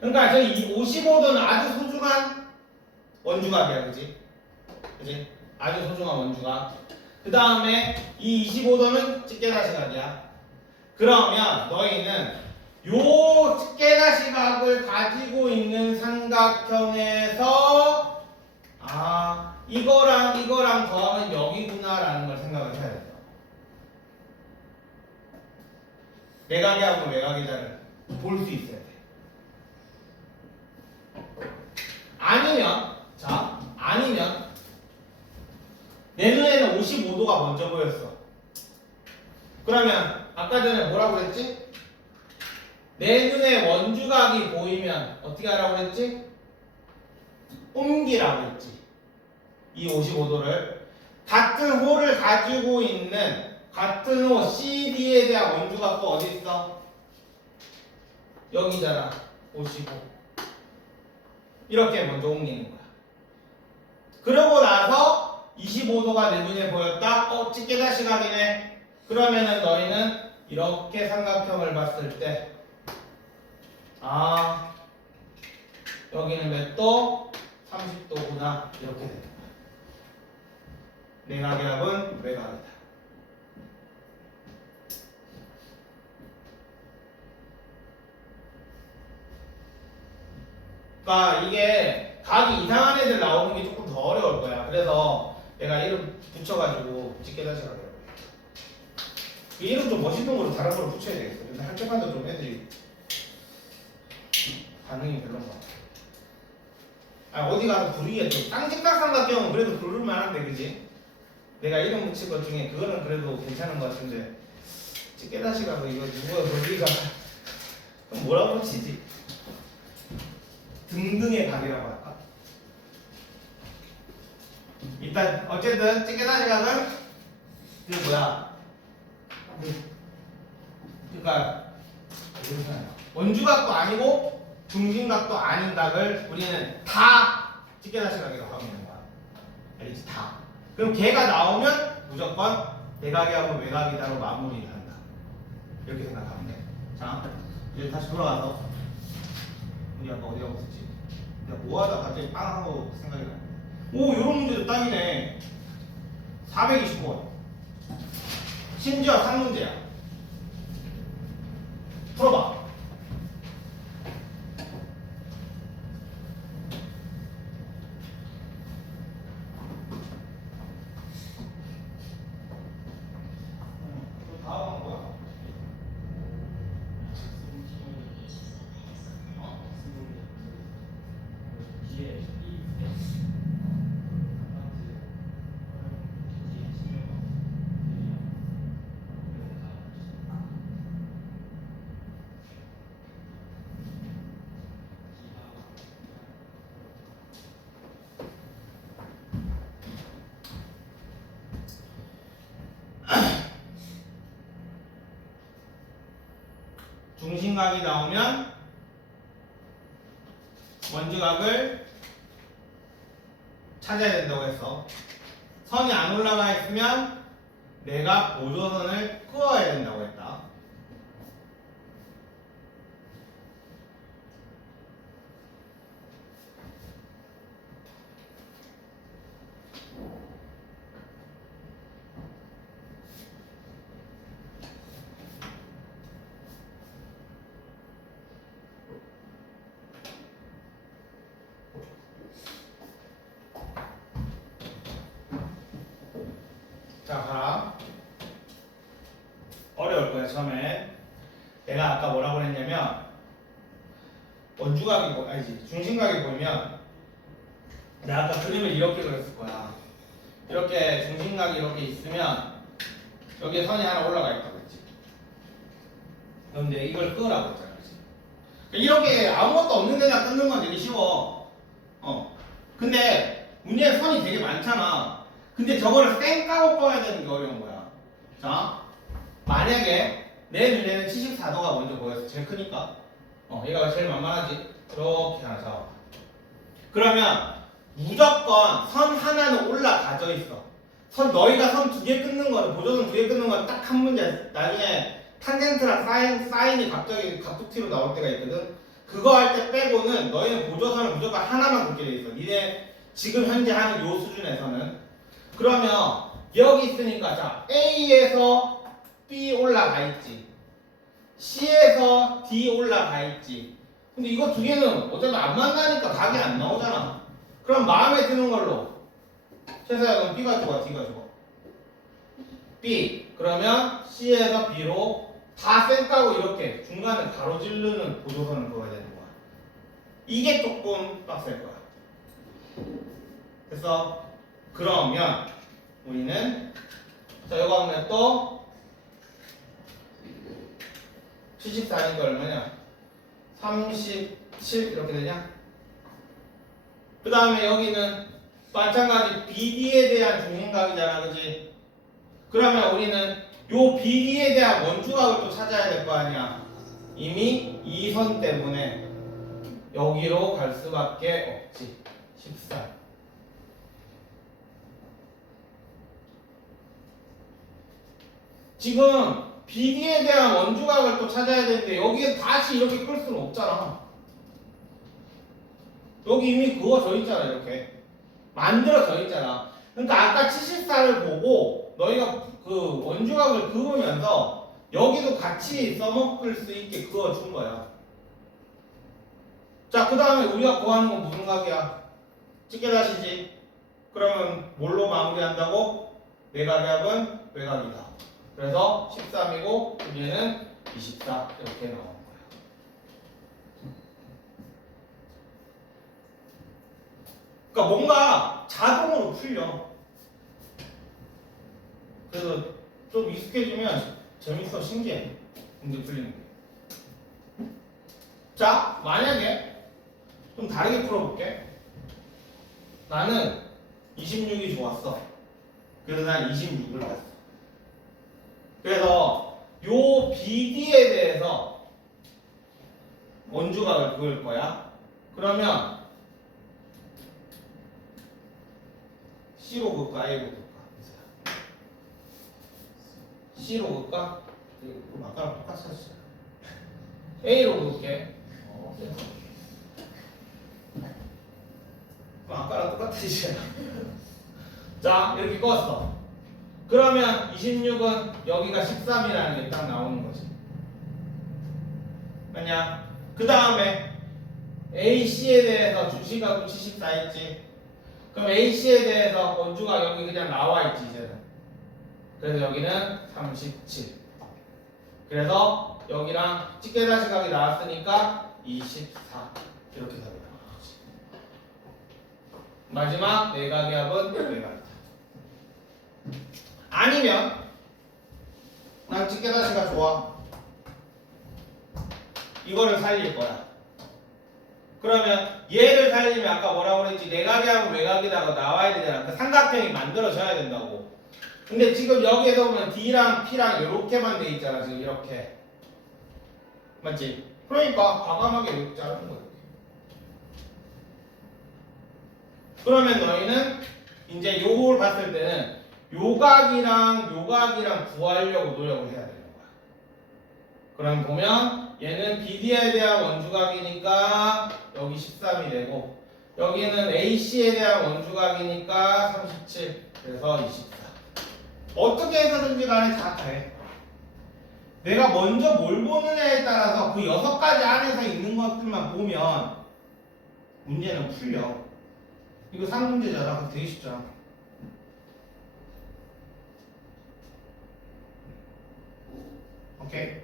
그러니까 저이 55도는 아주 소중한 원주각이야, 그지? 그지? 아주 소중한 원주각. 그 다음에 이 25도는 집게다시각이야. 그러면 너희는 요 집게다시각을 가지고 있는 삼각형에서 이거랑 이거랑 더하면 여기구나라는 걸 생각을 해야 돼요. 내각이하고 외각이자를 볼 수 있어야 돼. 아니면 내 눈에는 55도가 먼저 보였어. 그러면 아까 전에 뭐라고 그랬지? 내 눈에 원주각이 보이면 어떻게 하라고 그랬지? 옮기라고 했지. 이 55도를 같은 호를 가지고 있는 같은 호 CD에 대한 원주각도 어디 있어? 여기잖아. 55. 이렇게 먼저 옮기는 거야. 그러고 나서 25도가 내 눈에 보였다? 집게다시각이네. 그러면은 너희는 이렇게 삼각형을 봤을 때 아, 여기는 몇 도? 30도구나. 이렇게 됩니다. 내각압은 외곽이다. 그러니까 이게 각이 이상한 애들 나오는 게 조금 더 어려울 거야. 그래서 내가 이름 붙여가지고 짙게 다시 가게 해볼게. 그 이름 좀 멋있는 거로 다른 걸로 붙여야 되겠어. 근데 할때마다 좀 애들이 반응이 별로인 것 같아. 아, 어디 가서 부르기에 좀 쌍집각삼각형은 그래도 부를 만한데, 그지? 내가 이름 붙일 것 중에 그거는 그래도 괜찮은 것 같은데 짙게 다시 가서 이거 누가 부르기가 그럼 뭐라고 붙이지? 등등의 각이라고 할까? 일단 어쨌든 짙게 다시 각은 그 뭐야? 그러니까 원주각도 아니고 중심각도 아닌 각을 우리는 다 짙게 다시 각이라고 하면 되는 거야. 알겠지? 다. 그럼 걔가 나오면 무조건 대각이하고 외곽이다로 마무리를 한다. 이렇게 생각하면 돼. 자, 이제 다시 돌아와서 우리 아까 어디 가고 있었지? 내가 뭐하다 갑자기 빵 하고 생각이 나네. 오, 요런 문제도 딱이네. 429원. 심지어 3문제야. 풀어봐. 다음은 뭐야? 중심각이 나오면 원주각을 찾아야 된다고 했어. 선이 안 올라가 있으면 내가 보조선을 그어야 된다고 했다. 자, 가라. 어려울 거야, 처음에. 내가 아까 뭐라고 했냐면, 원주각이, 아니지, 중심각이 보이면, 내가 아까 그림을 이렇게 그렸을 거야. 이렇게 중심각이 이렇게 있으면, 여기에 선이 하나 올라가 있다고 했지. 그럼 내가 이걸 끄라고 했잖아, 그치? 이렇게 아무것도 없는 데다 끊는 건 되게 쉬워. 근데, 문제는 선이 되게 많잖아. 근데 저거를 쌩 까고 꺼야 되는 게 어려운 거야. 자, 만약에 내 눈에는 74도가 먼저 보여서 제일 크니까 얘가 제일 만만하지. 이렇게 하나 잡아. 그러면 무조건 선 하나는 올라가져 있어. 너희가 선 두 개 끊는 거는 보조선 두 개 끊는 건 딱 한 문제. 나중에 탄젠트랑 사인이 갑자기 각도티로 나올 때가 있거든. 그거 할 때 빼고는 너희는 보조선을 무조건 하나만 긋게 돼 있어. 니네 지금 현재 하는 요 수준에서는. 그러면 여기 있으니까 자 A에서 B 올라가 있지, C에서 D 올라가 있지. 근데 이거 두 개는 어차피 안 만나니까 각이 안 나오잖아. 그럼 마음에 드는 걸로 최소야 그럼 B가 좋아, D가 좋아? B. 그러면 C에서 B로 다 쌩 까고 이렇게 중간에 가로지르는 보조선을 그어야 되는 거야. 이게 조금 빡셀 거야. 그래서 그러면 우리는 자 이거 하면 또 74니까 얼마냐? 37 이렇게 되냐? 그 다음에 여기는 마찬가지 BD에 대한 중심각이잖아, 그지? 그러면 우리는 요 BD에 대한 원주각을 또 찾아야 될 거 아니야. 이미 이 선 때문에 여기로 갈 수밖에 없지. 14. 지금 BD에 대한 원주각을 또 찾아야 되는데 여기에 다시 이렇게 끌 수는 없잖아. 여기 이미 그어져 있잖아. 이렇게 만들어져 있잖아. 그러니까 아까 74를 보고 너희가 그 원주각을 그으면서 여기도 같이 써먹을 수 있게 그어준 거야. 자, 그 다음에 우리가 구하는 건 무슨 각이야? 찌개다시지. 그러면 뭘로 마무리한다고? 내각압은 외곽이다. 그래서 13이고 얘는 24 이렇게 나오는 거야. 그러니까 뭔가 자동으로 풀려. 그래서 좀 익숙해지면 재밌어, 신기해. 문제 풀리는 게. 자, 만약에 좀 다르게 풀어볼게. 나는 26이 좋았어. 그래서 난 26을 봤어. 그래서 요 BD에 대해서 원주각을 그을 거야. 그러면 C로 그을까? A로 그을까? C로 그을까? 그럼 아까랑 똑같이 하시죠. A로 그을게. 그럼 아까랑 똑같으시죠. 자, 이렇게 껐어. 그러면 26은 여기가 13이라는 게 딱 나오는 거지. 맞냐? 그 다음에 AC에 대해서 주시각은 74 했지. 그럼 AC에 대해서 원주가 여기 그냥 나와 있지, 이제는. 그래서 여기는 37. 그래서 여기랑 집게다시각이 나왔으니까 24. 이렇게 되는 거지. 마지막 내각의 합은 내각이다. 아니면 난 집게다시가 좋아. 이거를 살릴 거야. 그러면 얘를 살리면 아까 뭐라고 그랬지? 내각이 하면 외곽이다가 나와야 되잖아. 그 삼각형이 만들어져야 된다고. 근데 지금 여기에서 보면 D랑 P랑 이렇게만 돼 있잖아. 지금 이렇게. 맞지? 그러니까 과감하게 이렇게 자르는 거야. 그러면 너희는 이제 요걸 봤을 때는 요각이랑 구하려고 노력을 해야 되는 거야. 그럼 보면 얘는 BD에 대한 원주각이니까 여기 13이 되고 여기는 AC에 대한 원주각이니까 37. 그래서 24. 어떻게 해서든지 간에 다 돼. 내가 먼저 뭘 보느냐에 따라서 그 6가지 안에서 있는 것들만 보면 문제는 풀려. 이거 상문제잖아. 그거 되게 쉽잖아. 오케이?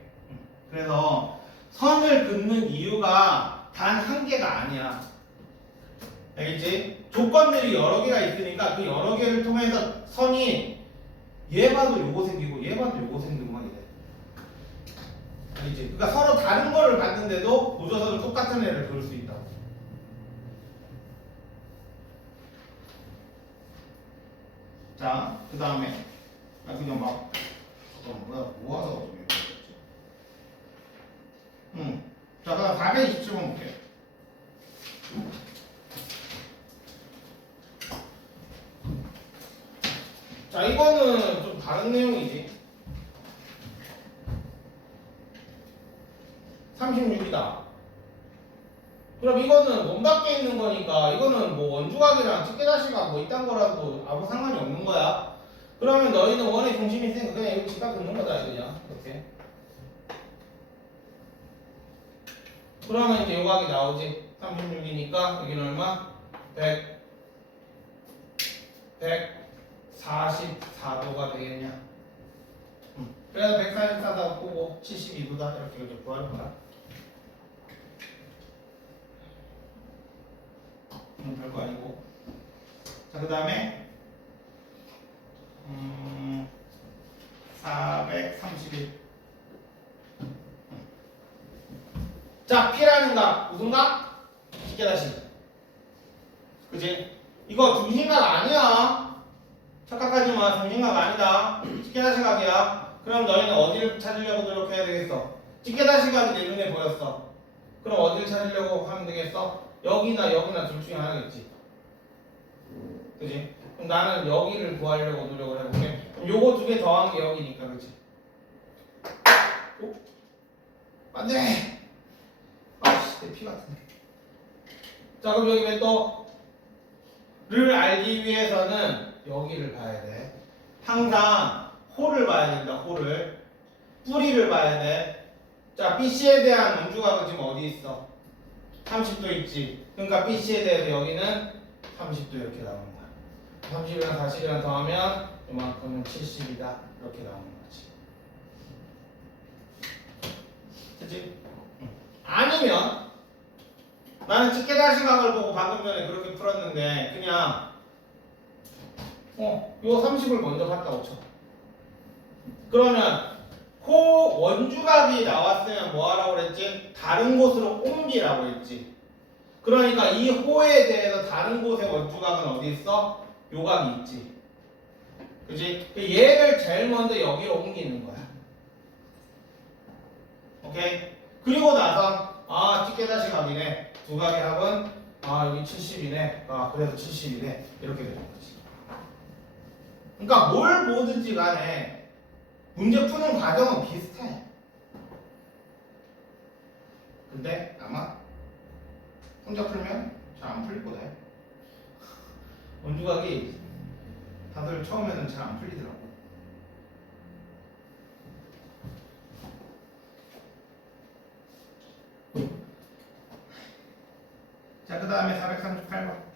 그래서 선을 긋는 이유가 단 한 개가 아니야. 알겠지? 조건들이 여러 개가 있으니까 그 여러 개를 통해서 선이 얘 봐도 요거 생기고 얘 봐도 요거 생기고 막 이래. 알겠지? 그러니까 서로 다른 거를 봤는데도 보조선은 똑같은 애를 그을 수 있다고. 자, 그 다음에 그냥 막 잠깐만 뭐야 모아서 어떻게 자, 그다음 427번 볼게요. 자, 이거는 좀 다른 내용이지. 36이다. 그럼 이거는 원 밖에 있는 거니까 이거는 뭐 원주각이랑 집게다시각 뭐 이딴 거라도 아무 상관이 없는 거야. 그러면 너희는 원의 중심이 있으니까 그냥 이거 지각 긋는 거다 그냥 이렇게. 그러면 이제 요각이 나오지. 36이니까 여기는 얼마? 144도가 되겠냐? 그래서 144다 보고 72도다 이렇게 구하는 거야. 별거 아니고. 자, 그 다음에 431. 자, P라는 각 무슨 각? 집게다시. 그지? 이거 중심각 아니야. 착각하지 마. 중심각 아니다. 집게다시 각이야. 그럼 너희는 어디를 찾으려고 노력해야 되겠어? 집게다시 각이 내 눈에 보였어. 그럼 어디를 찾으려고 하면 되겠어? 여기나 둘 중에 하나겠지. 그지? 그럼 나는 여기를 구하려고 노력을 해볼게. 그럼 요거 두 개 더한 게 여기니까, 그지? 안돼. 아씨 내 피 같은데. 자 그럼 여기 왜 또? 를 알기 위해서는 여기를 봐야 돼. 항상 호를 봐야 된다. 호를. 뿌리를 봐야 돼. 자 BC에 대한 원주각은 지금 어디 있어? 30도 있지. 그러니까 BC에 대해서 여기는 30도 이렇게 나오는 거야. 30이랑 40이랑 더하면 이만큼은 70이다. 이렇게 나오는 거지. 그치? 아니면 나는 집게다시각을 보고 방금 전에 그렇게 풀었는데 그냥 요 30을 먼저 갖다 쳐. 그러면 호 원주각이 나왔으면 뭐 하라고 그랬지? 다른 곳으로 옮기라고 했지. 그러니까 이 호에 대해서 다른 곳의 원주각은 어디 있어? 요 각이 있지. 그지? 얘를 제일 먼저 여기로 옮기는 거야. 오케이? 그리고 나서 집게다시각이네. 두 각의 합은 여기 70이네. 그래서 70이네. 이렇게 되는 거지. 그러니까 뭘 보든지 간에 문제 푸는 과정은 비슷해. 근데 아마 혼자 풀면 잘 안 풀릴 거다. 원주각이 다들 처음에는 잘 안 풀리더라고. 자, 그 다음에 438번.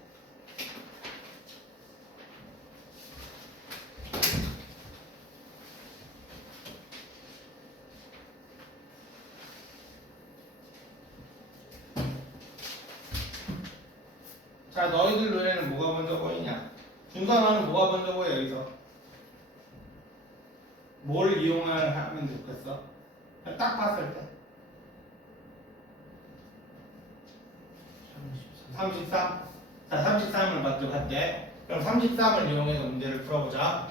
자, 너희들 눈에는 뭐가 먼저 보이냐? 준선아는 뭐가 먼저 보여, 여기서? 뭘 하면 좋겠어? 그냥 딱 봤을 때. 33. 자, 33을 먼저 할게. 그럼 33을 이용해서 문제를 풀어보자.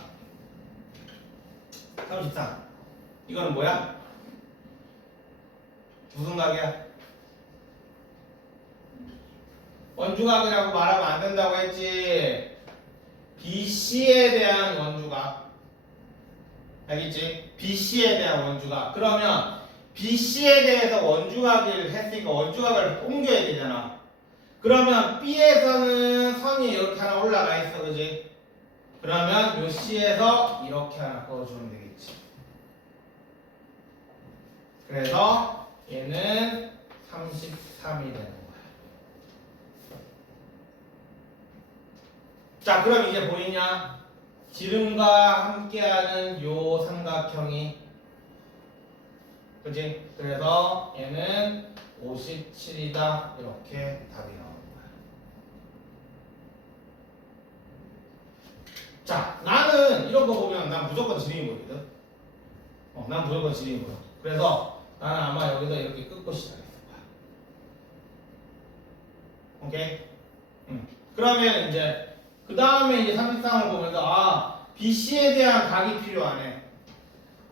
33. 이거는 뭐야? 무슨 각이야? 원주각이라고 말하면 안 된다고 했지. BC에 대한 원주각. 알겠지? BC에 대한 원주각. 그러면 BC에 대해서 원주각을 했으니까 원주각을 옮겨야 되잖아. 그러면 B에서는 선이 이렇게 하나 올라가 있어, 그지? 그러면 요 C에서 이렇게 하나 그어주면 되겠지. 그래서 얘는 33이 되는 거야. 자, 그럼 이제 보이냐? 지름과 함께하는 요 삼각형이, 그지? 그래서 얘는 57이다. 이렇게 답이 나오는 거야. 자, 나는 이런 거 보면 난 무조건 지름이 보이거든. 난 무조건 지름이 보여. 그래서 나는 아마 여기서 이렇게 끊고 시작했을 거야. 오케이? 그러면 이제 그 다음에 이제 33을 보면서 BC에 대한 각이 필요하네.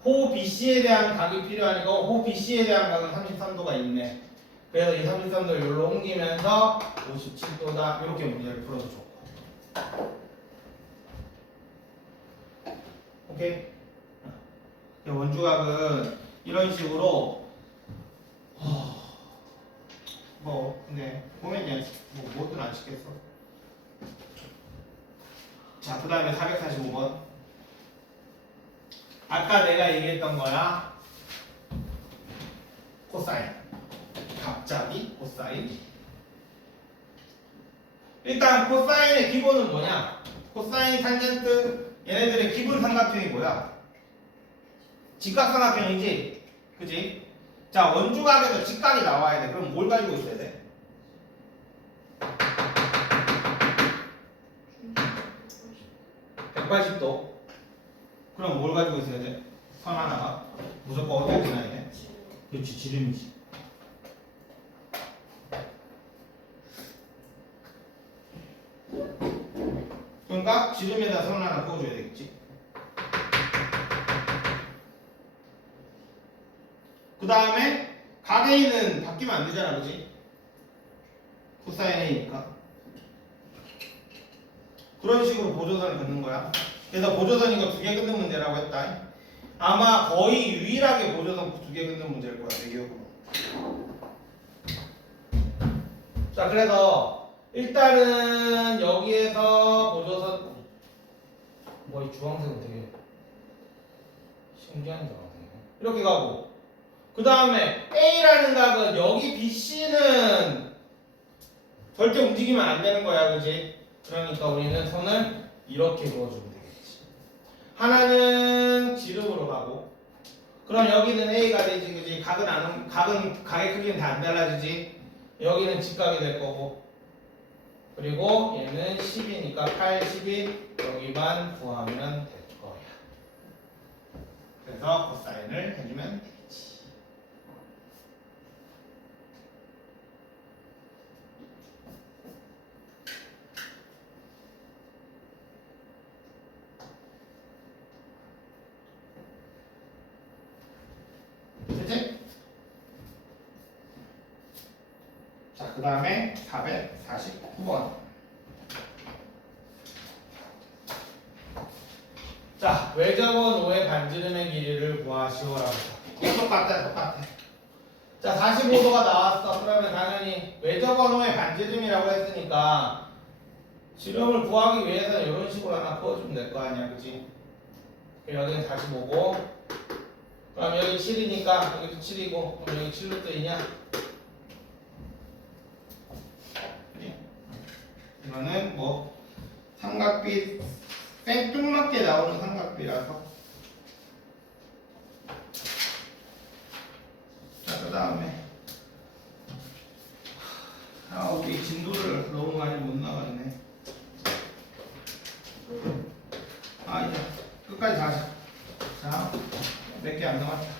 호 BC에 대한 각이 필요하니까 호 BC에 대한 각은 33도가 있네. 그래서 이 33도를 여기로 옮기면서 57도다. 이렇게 문제를 풀어서 줬고. 오케이? 원주각은 이런 식으로 근데 보면 그냥 뭐든 안 찍겠어. 자, 그 다음에 445번. 아까 내가 얘기했던 거야. 코사인. 갑자기 코사인. 일단 코사인의 기본은 뭐냐? 코사인, 탄젠트, 얘네들의 기본 삼각형이 뭐야? 직각삼각형이지? 그지? 자, 원주각에서 직각이 나와야 돼. 그럼 뭘 가지고 있어야 돼? (180도) 그럼 뭘 가지고 있어야 돼? 선 하나가 무조건 어디에 지나야 돼? 그렇지, 지름이지. 그러니까 지름에다 선 하나 그어줘야 되겠지. 그 다음에 각의 A는 바뀌면 안 되잖아, 그지? 코사인 A니까. 그런 식으로 보조선을 긋는 거야. 그래서 보조선 이거 2개 긋는 문제라고 했다. 아마 거의 유일하게 보조선 2개 긋는 문제일 거야, 내 기억으로. 자, 그래서 일단은 여기에서 보조선 이 주황색은 되게 신기한 주황색이네. 이렇게 가고 그 다음에 A라는 각은 여기 BC는 절대 움직이면 안 되는 거야, 그지? 그러니까 우리는 선을 이렇게 그어주면 되겠지. 하나는 지름으로 가고 그럼 여기는 A가 되지, 그지? 각은 각의 크기는 다 안 달라지지. 여기는 직각이 될 거고 그리고 얘는 10이니까 80이 여기만 구하면 될 거야. 그래서 코사인을 해주면 되겠지. 됐지? 자, 그 다음에 449번. 자, 외접원 5의 반지름의 길이를 구하시오라고. 똑같아. 자, 45도가 나왔어. 그러면 당연히 외접원 5의 반지름이라고 했으니까 지름을 구하기 위해서는 이런 식으로 하나 그어주면 될 거 아니야, 그치? 여기는 45고 그럼 여기 7이니까 여기도 7이고 그럼 여기 7로 뜨이냐? 이거는 뭐 삼각비 생뚱맞게 나오는 삼각비라서. 자, 그 다음에 우리 진도를 너무 많이 못 나갔네. 이제 끝까지 가자. 자, 몇 개 안 남았다.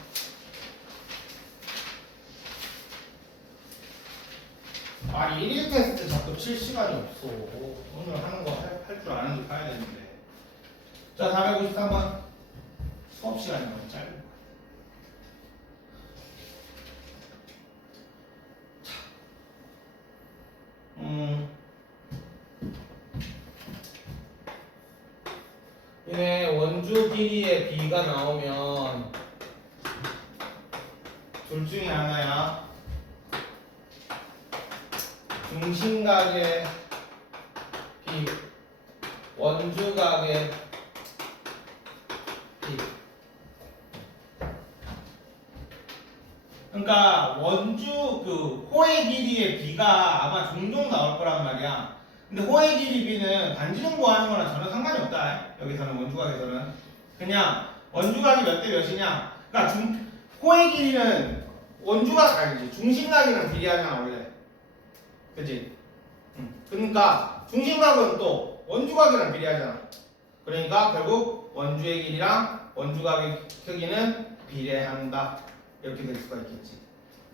일일 테스트 자꾸 칠 시간이 없어. 오늘 하는 거 할 줄 아는지 봐야 되는데. 자, 453번. 수업 시간이 너무 짧은 거야. 원주 길이의 B가 나오면 둘 중에 하나야. 중심각의 B, 원주각의 B. 그러니까 원주 호의 길이의 B가 아마 종종 나올 거란 말이야. 근데 호의 길이 B는 반지름 구하는 거랑 전혀 상관이 없다. 여기서는 원주각에서는 그냥 원주각이 몇 대 몇이냐. 그러니까 호의 길이는 원주각 아니지. 중심각이랑 비례하잖아 원래. 그치? 그러니까 중심각은 또 원주각이랑 비례하잖아. 그러니까 결국 원주의 길이랑 원주각의 크기는 비례한다. 이렇게 될 수가 있겠지.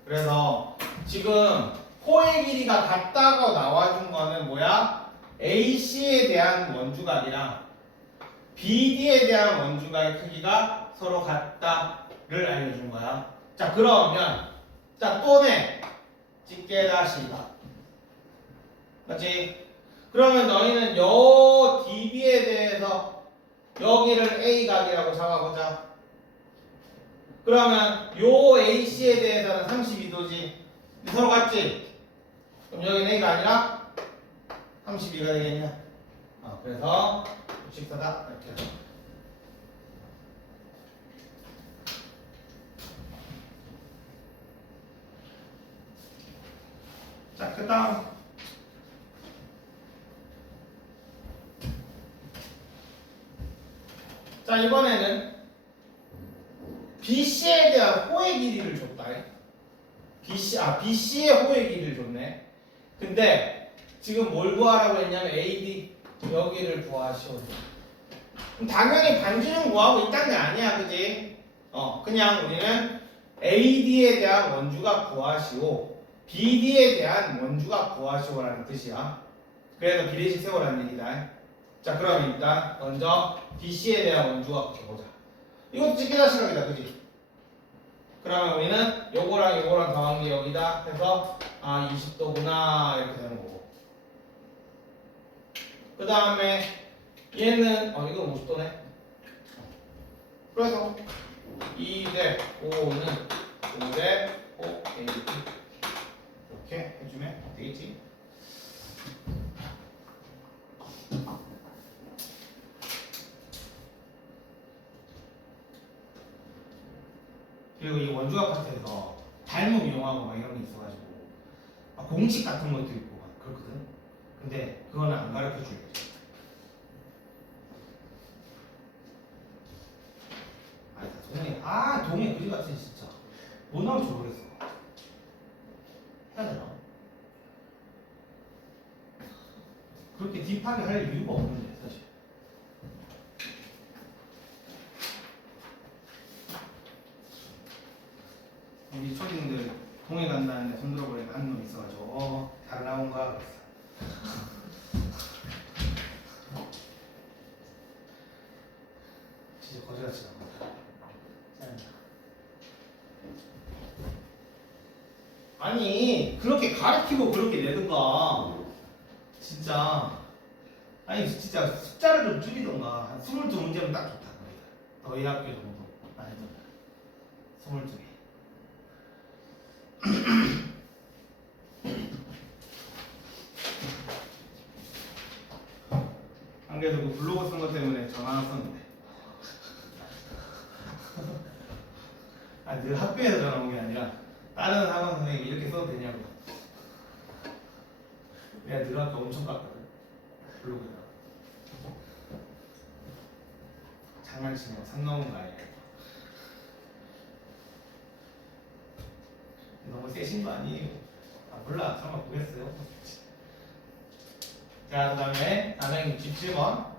그래서 지금 호의 길이가 같다고 나와준 거는 뭐야? AC에 대한 원주각이랑 BD에 대한 원주각의 크기가 서로 같다를 알려준 거야. 자, 그러면 또네 찌개다시다. 맞지? 그러면 너희는 요 DB에 대해서 여기를 A각이라고 잡아보자. 그러면 요 AC에 대해서는 32도지. 서로 같지? 그럼 여기는 A가 아니라 32가 되겠냐? 그래서 64다. 이렇게 해서. 자, 그 다음. 자, 이번에는 BC에 대한 호의 길이를 줬다. BC의 호의 길이를 줬네. 근데 지금 뭘 구하라고 했냐면 AD 여기를 구하시오. 그럼 당연히 반지름 구하고 있다는 게 아니야, 그지? 그냥 우리는 AD에 대한 원주각 구하시오, BD에 대한 원주각 구하시오라는 뜻이야. 그래서 비례식 세우라는 얘기다. 자, 그럼 일단 먼저 BC에 대한 원주각 보자. 이것도 찌개다시각이다, 그지? 그러면 우리는 요거랑 더한 게 여기다 해서 20도구나 이렇게 되는 거고. 그 다음에 얘는 이건 50도네. 그래서 2대 5는 5대 O A B 이렇게 해주면 되겠지. 그리고 이 원주각 파트에서 닮음 이용하고 막 이런 게 있어가지고 막 공식 같은 것도 있고 막 그렇거든. 근데 그거는 안 가르쳐 주려고. 동해 그지 같은 진짜 뭐 나올지 모르겠어. 해야 되나? 그렇게 딥하게 할 이유가 없는데 사실. 우리 초딩들 동해 간다는데 손 들어보니까 한 놈 있어가지고 잘 나온가 그랬어. 진짜 거지같이 나온다. 아니 그렇게 가르치고 그렇게 내든가 진짜. 아니 진짜 숫자를 좀 줄이던가 한 22문제면 딱 좋다. 너희 학교 정도 아니든 22개. 안 그래도 그 블로그 쓴 것 때문에 전화 왔었는데. 늘 학교에서 전화 온 게 아니라 다른 학원 선생님이 이렇게 써도 되냐고. 내가 늘 학교 엄청 깠거든 블로그에다. 장난치냐고 산 넘은 거 아니야. 너무 세신 거 아니에요? 몰라 설마 보겠어요? 자, 그 다음에 선생님 17번.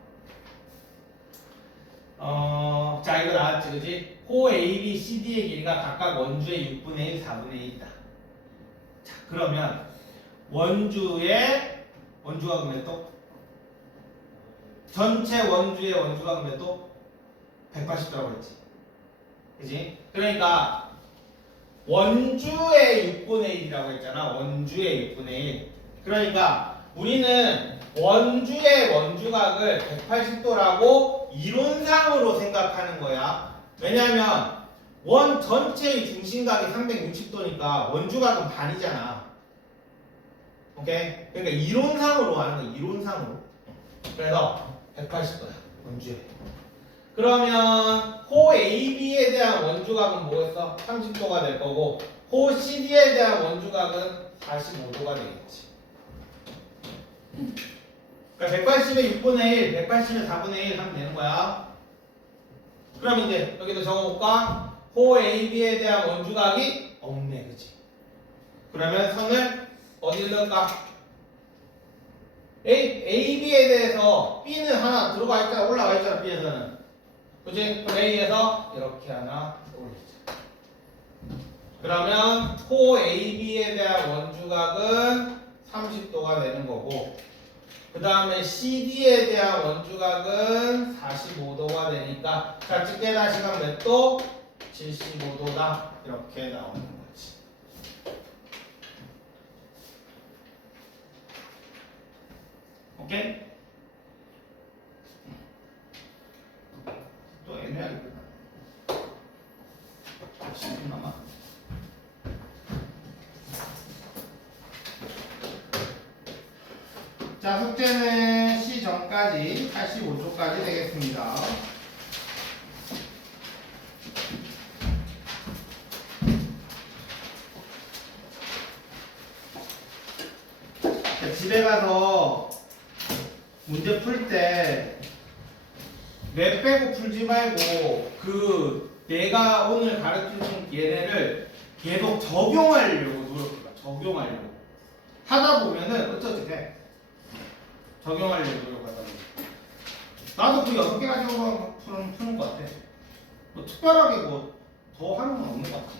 자, 이거 나왔지, 그지? 호 A, B, C, D의 길이가 각각 원주의 6분의 1, 4분의 1이다. 자, 그러면 원주가 몇 도? 전체 원주의 원주가 몇 도? 180도라고 했지. 그지? 그러니까 원주의 6분의 1이라고 했잖아. 원주의 6분의 1. 그러니까 우리는 원주의 원주각을 180도라고 이론상으로 생각하는 거야. 왜냐면 원 전체의 중심각이 360도니까 원주각은 반이잖아. 오케이? 그러니까 이론상으로 하는 거야. 이론상으로. 그래서 180도야. 원주의. 그러면 호 AB에 대한 원주각은 뭐겠어? 30도가 될 거고 호 CD에 대한 원주각은 45도가 되겠지. 그러니까 180의 6분의 1, 180의 4분의 1 하면 되는 거야. 그럼 이제 여기도 적어볼까? 호 AB에 대한 원주각이 없네, 그치? 그러면 선을 어디를 넣을까? AB에 대해서 B는 하나 들어가 있잖아, 올라가 있잖아, B에서는. 그치? 그럼 A에서 이렇게 하나 올리자. 그러면 호 AB에 대한 원주각은 30도가 되는 거고 그 다음에 CD에 대한 원주각은 45도가 되니까 자, 집계 다시간 몇 도? 75도다. 이렇게 나오는 거지. 오케이? 또 애매하게 끝나. 10분 남아. 자, 숙제는 시 전까지 85초까지 되겠습니다. 자, 집에 가서 문제 풀 때 뇌 빼고 풀지 말고 내가 오늘 가르쳐준 얘네를 계속 적용하려고 노력해봐. 적용하려고 하다 보면은 어쩌지 돼. 적용하려고 노력하다 보면 나도 그 6개 가지고 푸는 것 같아. 뭐 특별하게 뭐 더 하는 건 없는 것 같아.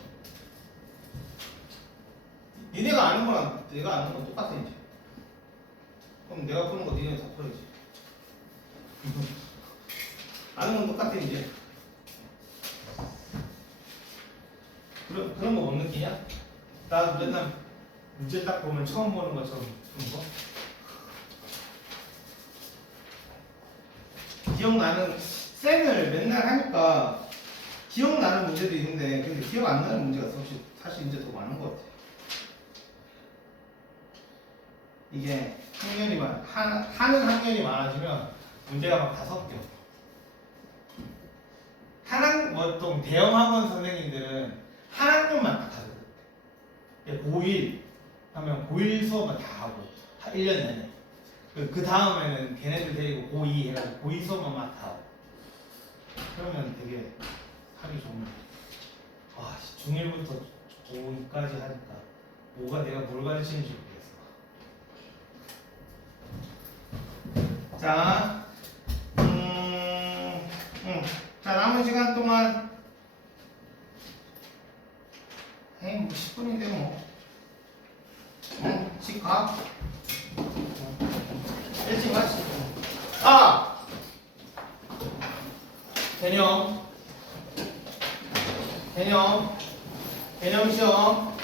니네가 아는 거랑 내가 아는 건 똑같아 이제. 그럼 내가 푸는 거 니네 다 풀어야지. 아는 건 똑같아 이제. 그런 거 못 느끼냐? 나 맨날 문제 딱 보면 처음 보는 것처럼 푸는 거? 기억나는 쌤을 맨날 하니까 기억나는 문제도 있는데 근데 기억 안 나는 문제가 사실 이제 더 많은 것 같아. 이게 하는 학년이 많아지면 문제가 막 다 섞여. 보통 대형 학원 선생님들은 한 학년만 딱 하거든. 고1 하면 고1 수업만 다 하고 1년 내내. 그 다음에는 걔네들 데리고 고2 해가지고 고2 수업만 막 다 하고. 그러면 되게 하기 좋은. 와, 중1부터 고2까지 하니까 뭐가 내가 뭘 가르치는지 모르겠어. 자, 자, 남은 시간 동안 에이 뭐 10분인데 뭐 집 가. 일찍 가시. 아! 개념 시험